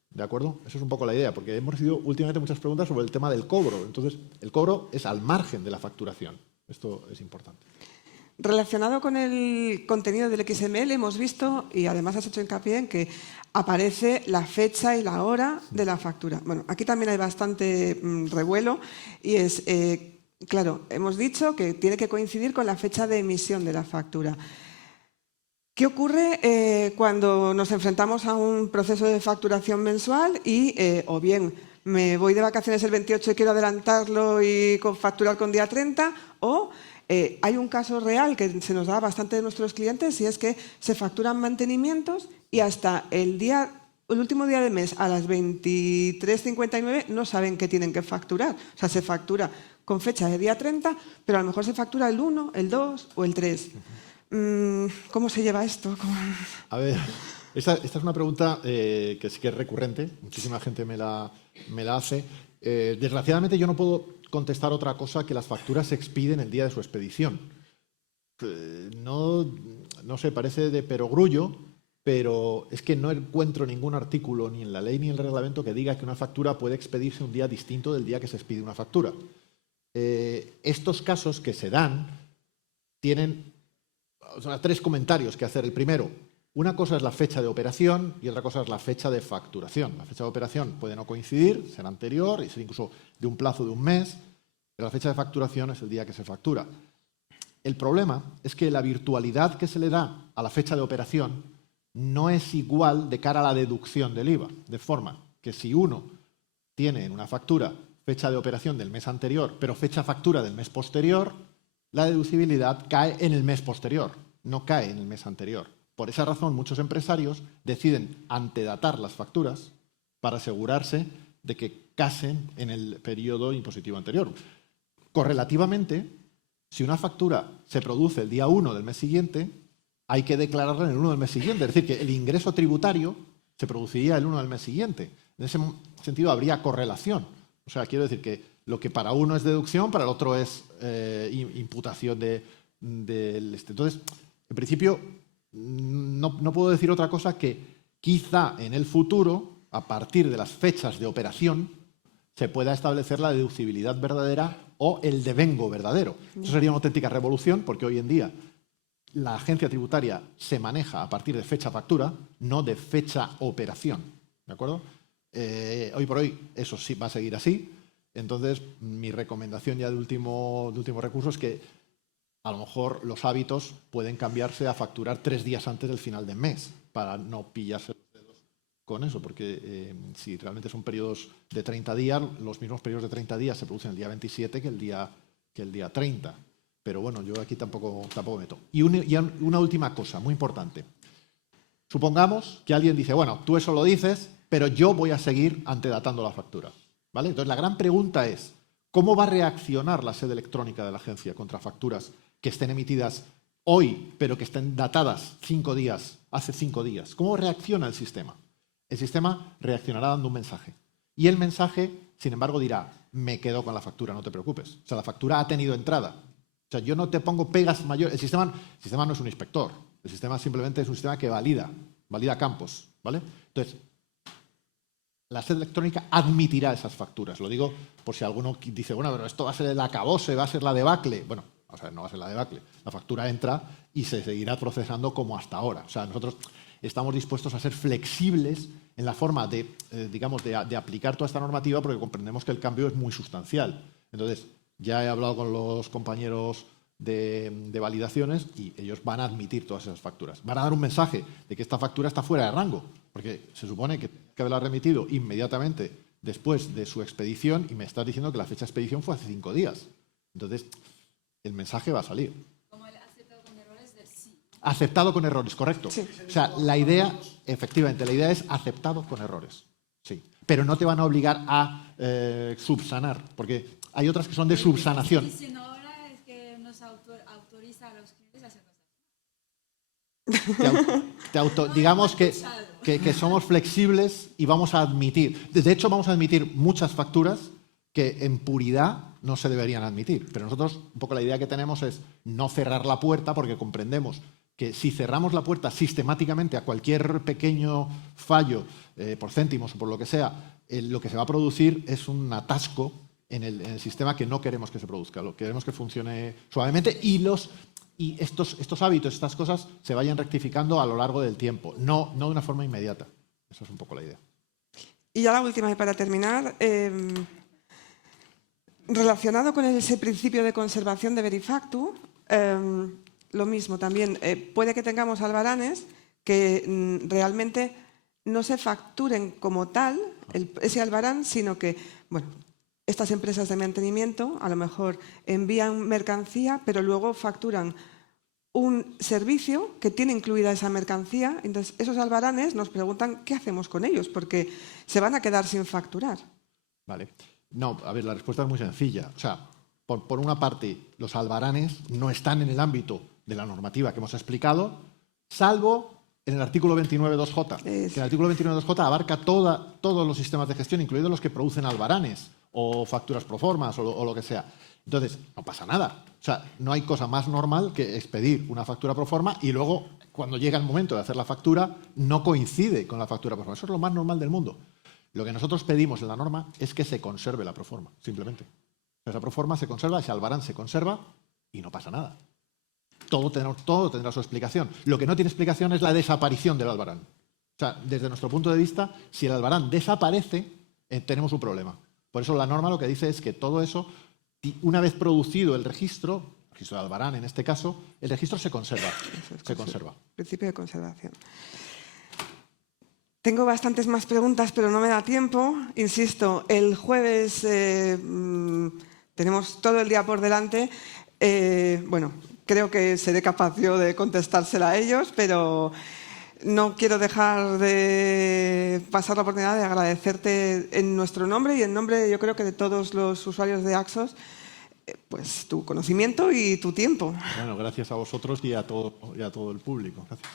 ¿De acuerdo? Eso es un poco la idea, porque hemos recibido últimamente muchas preguntas sobre el tema del cobro. Entonces, el cobro es al margen de la facturación. Esto es importante. Relacionado con el contenido del XML, hemos visto, y además has hecho hincapié en que aparece la fecha y la hora de la factura. Bueno, aquí también hay bastante revuelo y es... claro, hemos dicho que tiene que coincidir con la fecha de emisión de la factura. ¿Qué ocurre cuando nos enfrentamos a un proceso de facturación mensual y o bien me voy de vacaciones el 28 y quiero adelantarlo y facturar con día 30 o hay un caso real que se nos da bastante de nuestros clientes y es que se facturan mantenimientos y hasta el último día del mes a las 23:59 no saben que tienen que facturar. O sea, se factura con fecha de día 30, pero a lo mejor se factura el 1, el 2 o el 3. ¿Cómo se lleva esto? A ver, esta es una pregunta que sí que es recurrente. Muchísima gente me la hace. Desgraciadamente yo no puedo contestar otra cosa que las facturas se expiden el día de su expedición. No sé, parece de perogrullo, pero es que no encuentro ningún artículo ni en la ley ni en el reglamento que diga que una factura puede expedirse un día distinto del día que se expide una factura. Estos casos que se dan tienen tres comentarios que hacer. El primero, una cosa es la fecha de operación y otra cosa es la fecha de facturación. La fecha de operación puede no coincidir, ser anterior y ser incluso de un plazo de un mes, pero la fecha de facturación es el día que se factura. El problema es que la virtualidad que se le da a la fecha de operación no es igual de cara a la deducción del IVA, de forma que si uno tiene en una factura fecha de operación del mes anterior, pero fecha factura del mes posterior, la deducibilidad cae en el mes posterior, no cae en el mes anterior. Por esa razón, muchos empresarios deciden antedatar las facturas para asegurarse de que casen en el periodo impositivo anterior. Correlativamente, si una factura se produce el día 1 del mes siguiente, hay que declararla en el 1 del mes siguiente. Es decir, que el ingreso tributario se produciría el 1 del mes siguiente. En ese sentido, habría correlación. O sea, quiero decir que lo que para uno es deducción, para el otro es imputación del... Entonces, en principio, no puedo decir otra cosa que quizá en el futuro, a partir de las fechas de operación, se pueda establecer la deducibilidad verdadera o el devengo verdadero. Eso sería una auténtica revolución, porque hoy en día la agencia tributaria se maneja a partir de fecha factura, no de fecha operación. ¿De acuerdo? Hoy por hoy eso sí va a seguir así. Entonces, mi recomendación ya de último recurso es que a lo mejor los hábitos pueden cambiarse a facturar 3 días antes del final del mes, para no pillarse los dedos con eso, porque si realmente son periodos de 30 días, los mismos periodos de 30 días se producen el día 27 que el día 30. Pero bueno, yo aquí tampoco meto. Y una última cosa, muy importante. Supongamos que alguien dice, bueno, tú eso lo dices, pero yo voy a seguir antedatando la factura. ¿Vale? Entonces, la gran pregunta es, ¿cómo va a reaccionar la sede electrónica de la agencia contra facturas que estén emitidas hoy, pero que estén datadas hace 5 días? ¿Cómo reacciona el sistema? El sistema reaccionará dando un mensaje. Y el mensaje, sin embargo, dirá, me quedo con la factura, no te preocupes. O sea, la factura ha tenido entrada. O sea, yo no te pongo pegas mayores. El sistema no es un inspector. El sistema simplemente es un sistema que valida campos. ¿Vale? Entonces, la sede electrónica admitirá esas facturas. Lo digo por si alguno dice, bueno, pero esto va a ser el acabose, va a ser la debacle. Bueno, o sea, no va a ser la debacle. La factura entra y se seguirá procesando como hasta ahora. O sea, nosotros estamos dispuestos a ser flexibles en la forma de aplicar toda esta normativa, porque comprendemos que el cambio es muy sustancial. Entonces, ya he hablado con los compañeros de validaciones y ellos van a admitir todas esas facturas. Van a dar un mensaje de que esta factura está fuera de rango, porque se supone que haberla remitido inmediatamente después de su expedición y me estás diciendo que la fecha de expedición fue hace 5 días. Entonces, el mensaje va a salir. Como el aceptado con errores del sí. Aceptado con errores, correcto. Sí. O sea, la idea, efectivamente, la idea es aceptado con errores. Sí. Pero no te van a obligar a subsanar, porque hay otras que son de subsanación. Lo que dicen ahora es que nos autoriza a los clientes a hacer cosas. Digamos que somos flexibles y vamos a admitir. De hecho, vamos a admitir muchas facturas que en puridad no se deberían admitir. Pero nosotros, un poco la idea que tenemos es no cerrar la puerta, porque comprendemos que si cerramos la puerta sistemáticamente a cualquier pequeño fallo, por céntimos o por lo que sea, lo que se va a producir es un atasco en el sistema que no queremos que se produzca. Lo que queremos que funcione suavemente y estos hábitos, estas cosas, se vayan rectificando a lo largo del tiempo, no de una forma inmediata. Esa es un poco la idea. Y ya la última, y para terminar, relacionado con ese principio de conservación de Verifactu, lo mismo también, puede que tengamos albaranes que realmente no se facturen como tal ese albarán, sino que, bueno, estas empresas de mantenimiento a lo mejor envían mercancía, pero luego facturan un servicio que tiene incluida esa mercancía. Entonces, esos albaranes nos preguntan qué hacemos con ellos, porque se van a quedar sin facturar. Vale. No, a ver, la respuesta es muy sencilla. O sea, por una parte, los albaranes no están en el ámbito de la normativa que hemos explicado, salvo en el artículo 29.2J. Que el artículo 29.2J abarca todos los sistemas de gestión, incluidos los que producen albaranes o facturas pro formas o lo que sea. Entonces, no pasa nada. O sea, no hay cosa más normal que expedir una factura pro forma y luego, cuando llega el momento de hacer la factura, no coincide con la factura pro forma. Eso es lo más normal del mundo. Lo que nosotros pedimos en la norma es que se conserve la pro forma, simplemente. Esa pro forma se conserva, ese albarán se conserva y no pasa nada. Todo tendrá su explicación. Lo que no tiene explicación es la desaparición del albarán. O sea, desde nuestro punto de vista, si el albarán desaparece, tenemos un problema. Por eso la norma lo que dice es que todo eso, una vez producido el registro de albarán en este caso, el registro se conserva. Se conserva. Principio de conservación. Tengo bastantes más preguntas, pero no me da tiempo. Insisto, el jueves tenemos todo el día por delante. Bueno, creo que seré capaz yo de contestársela a ellos, pero no quiero dejar de pasar la oportunidad de agradecerte en nuestro nombre y en nombre, yo creo que de todos los usuarios de Axos, pues tu conocimiento y tu tiempo. Bueno, gracias a vosotros y a todo el público. Gracias.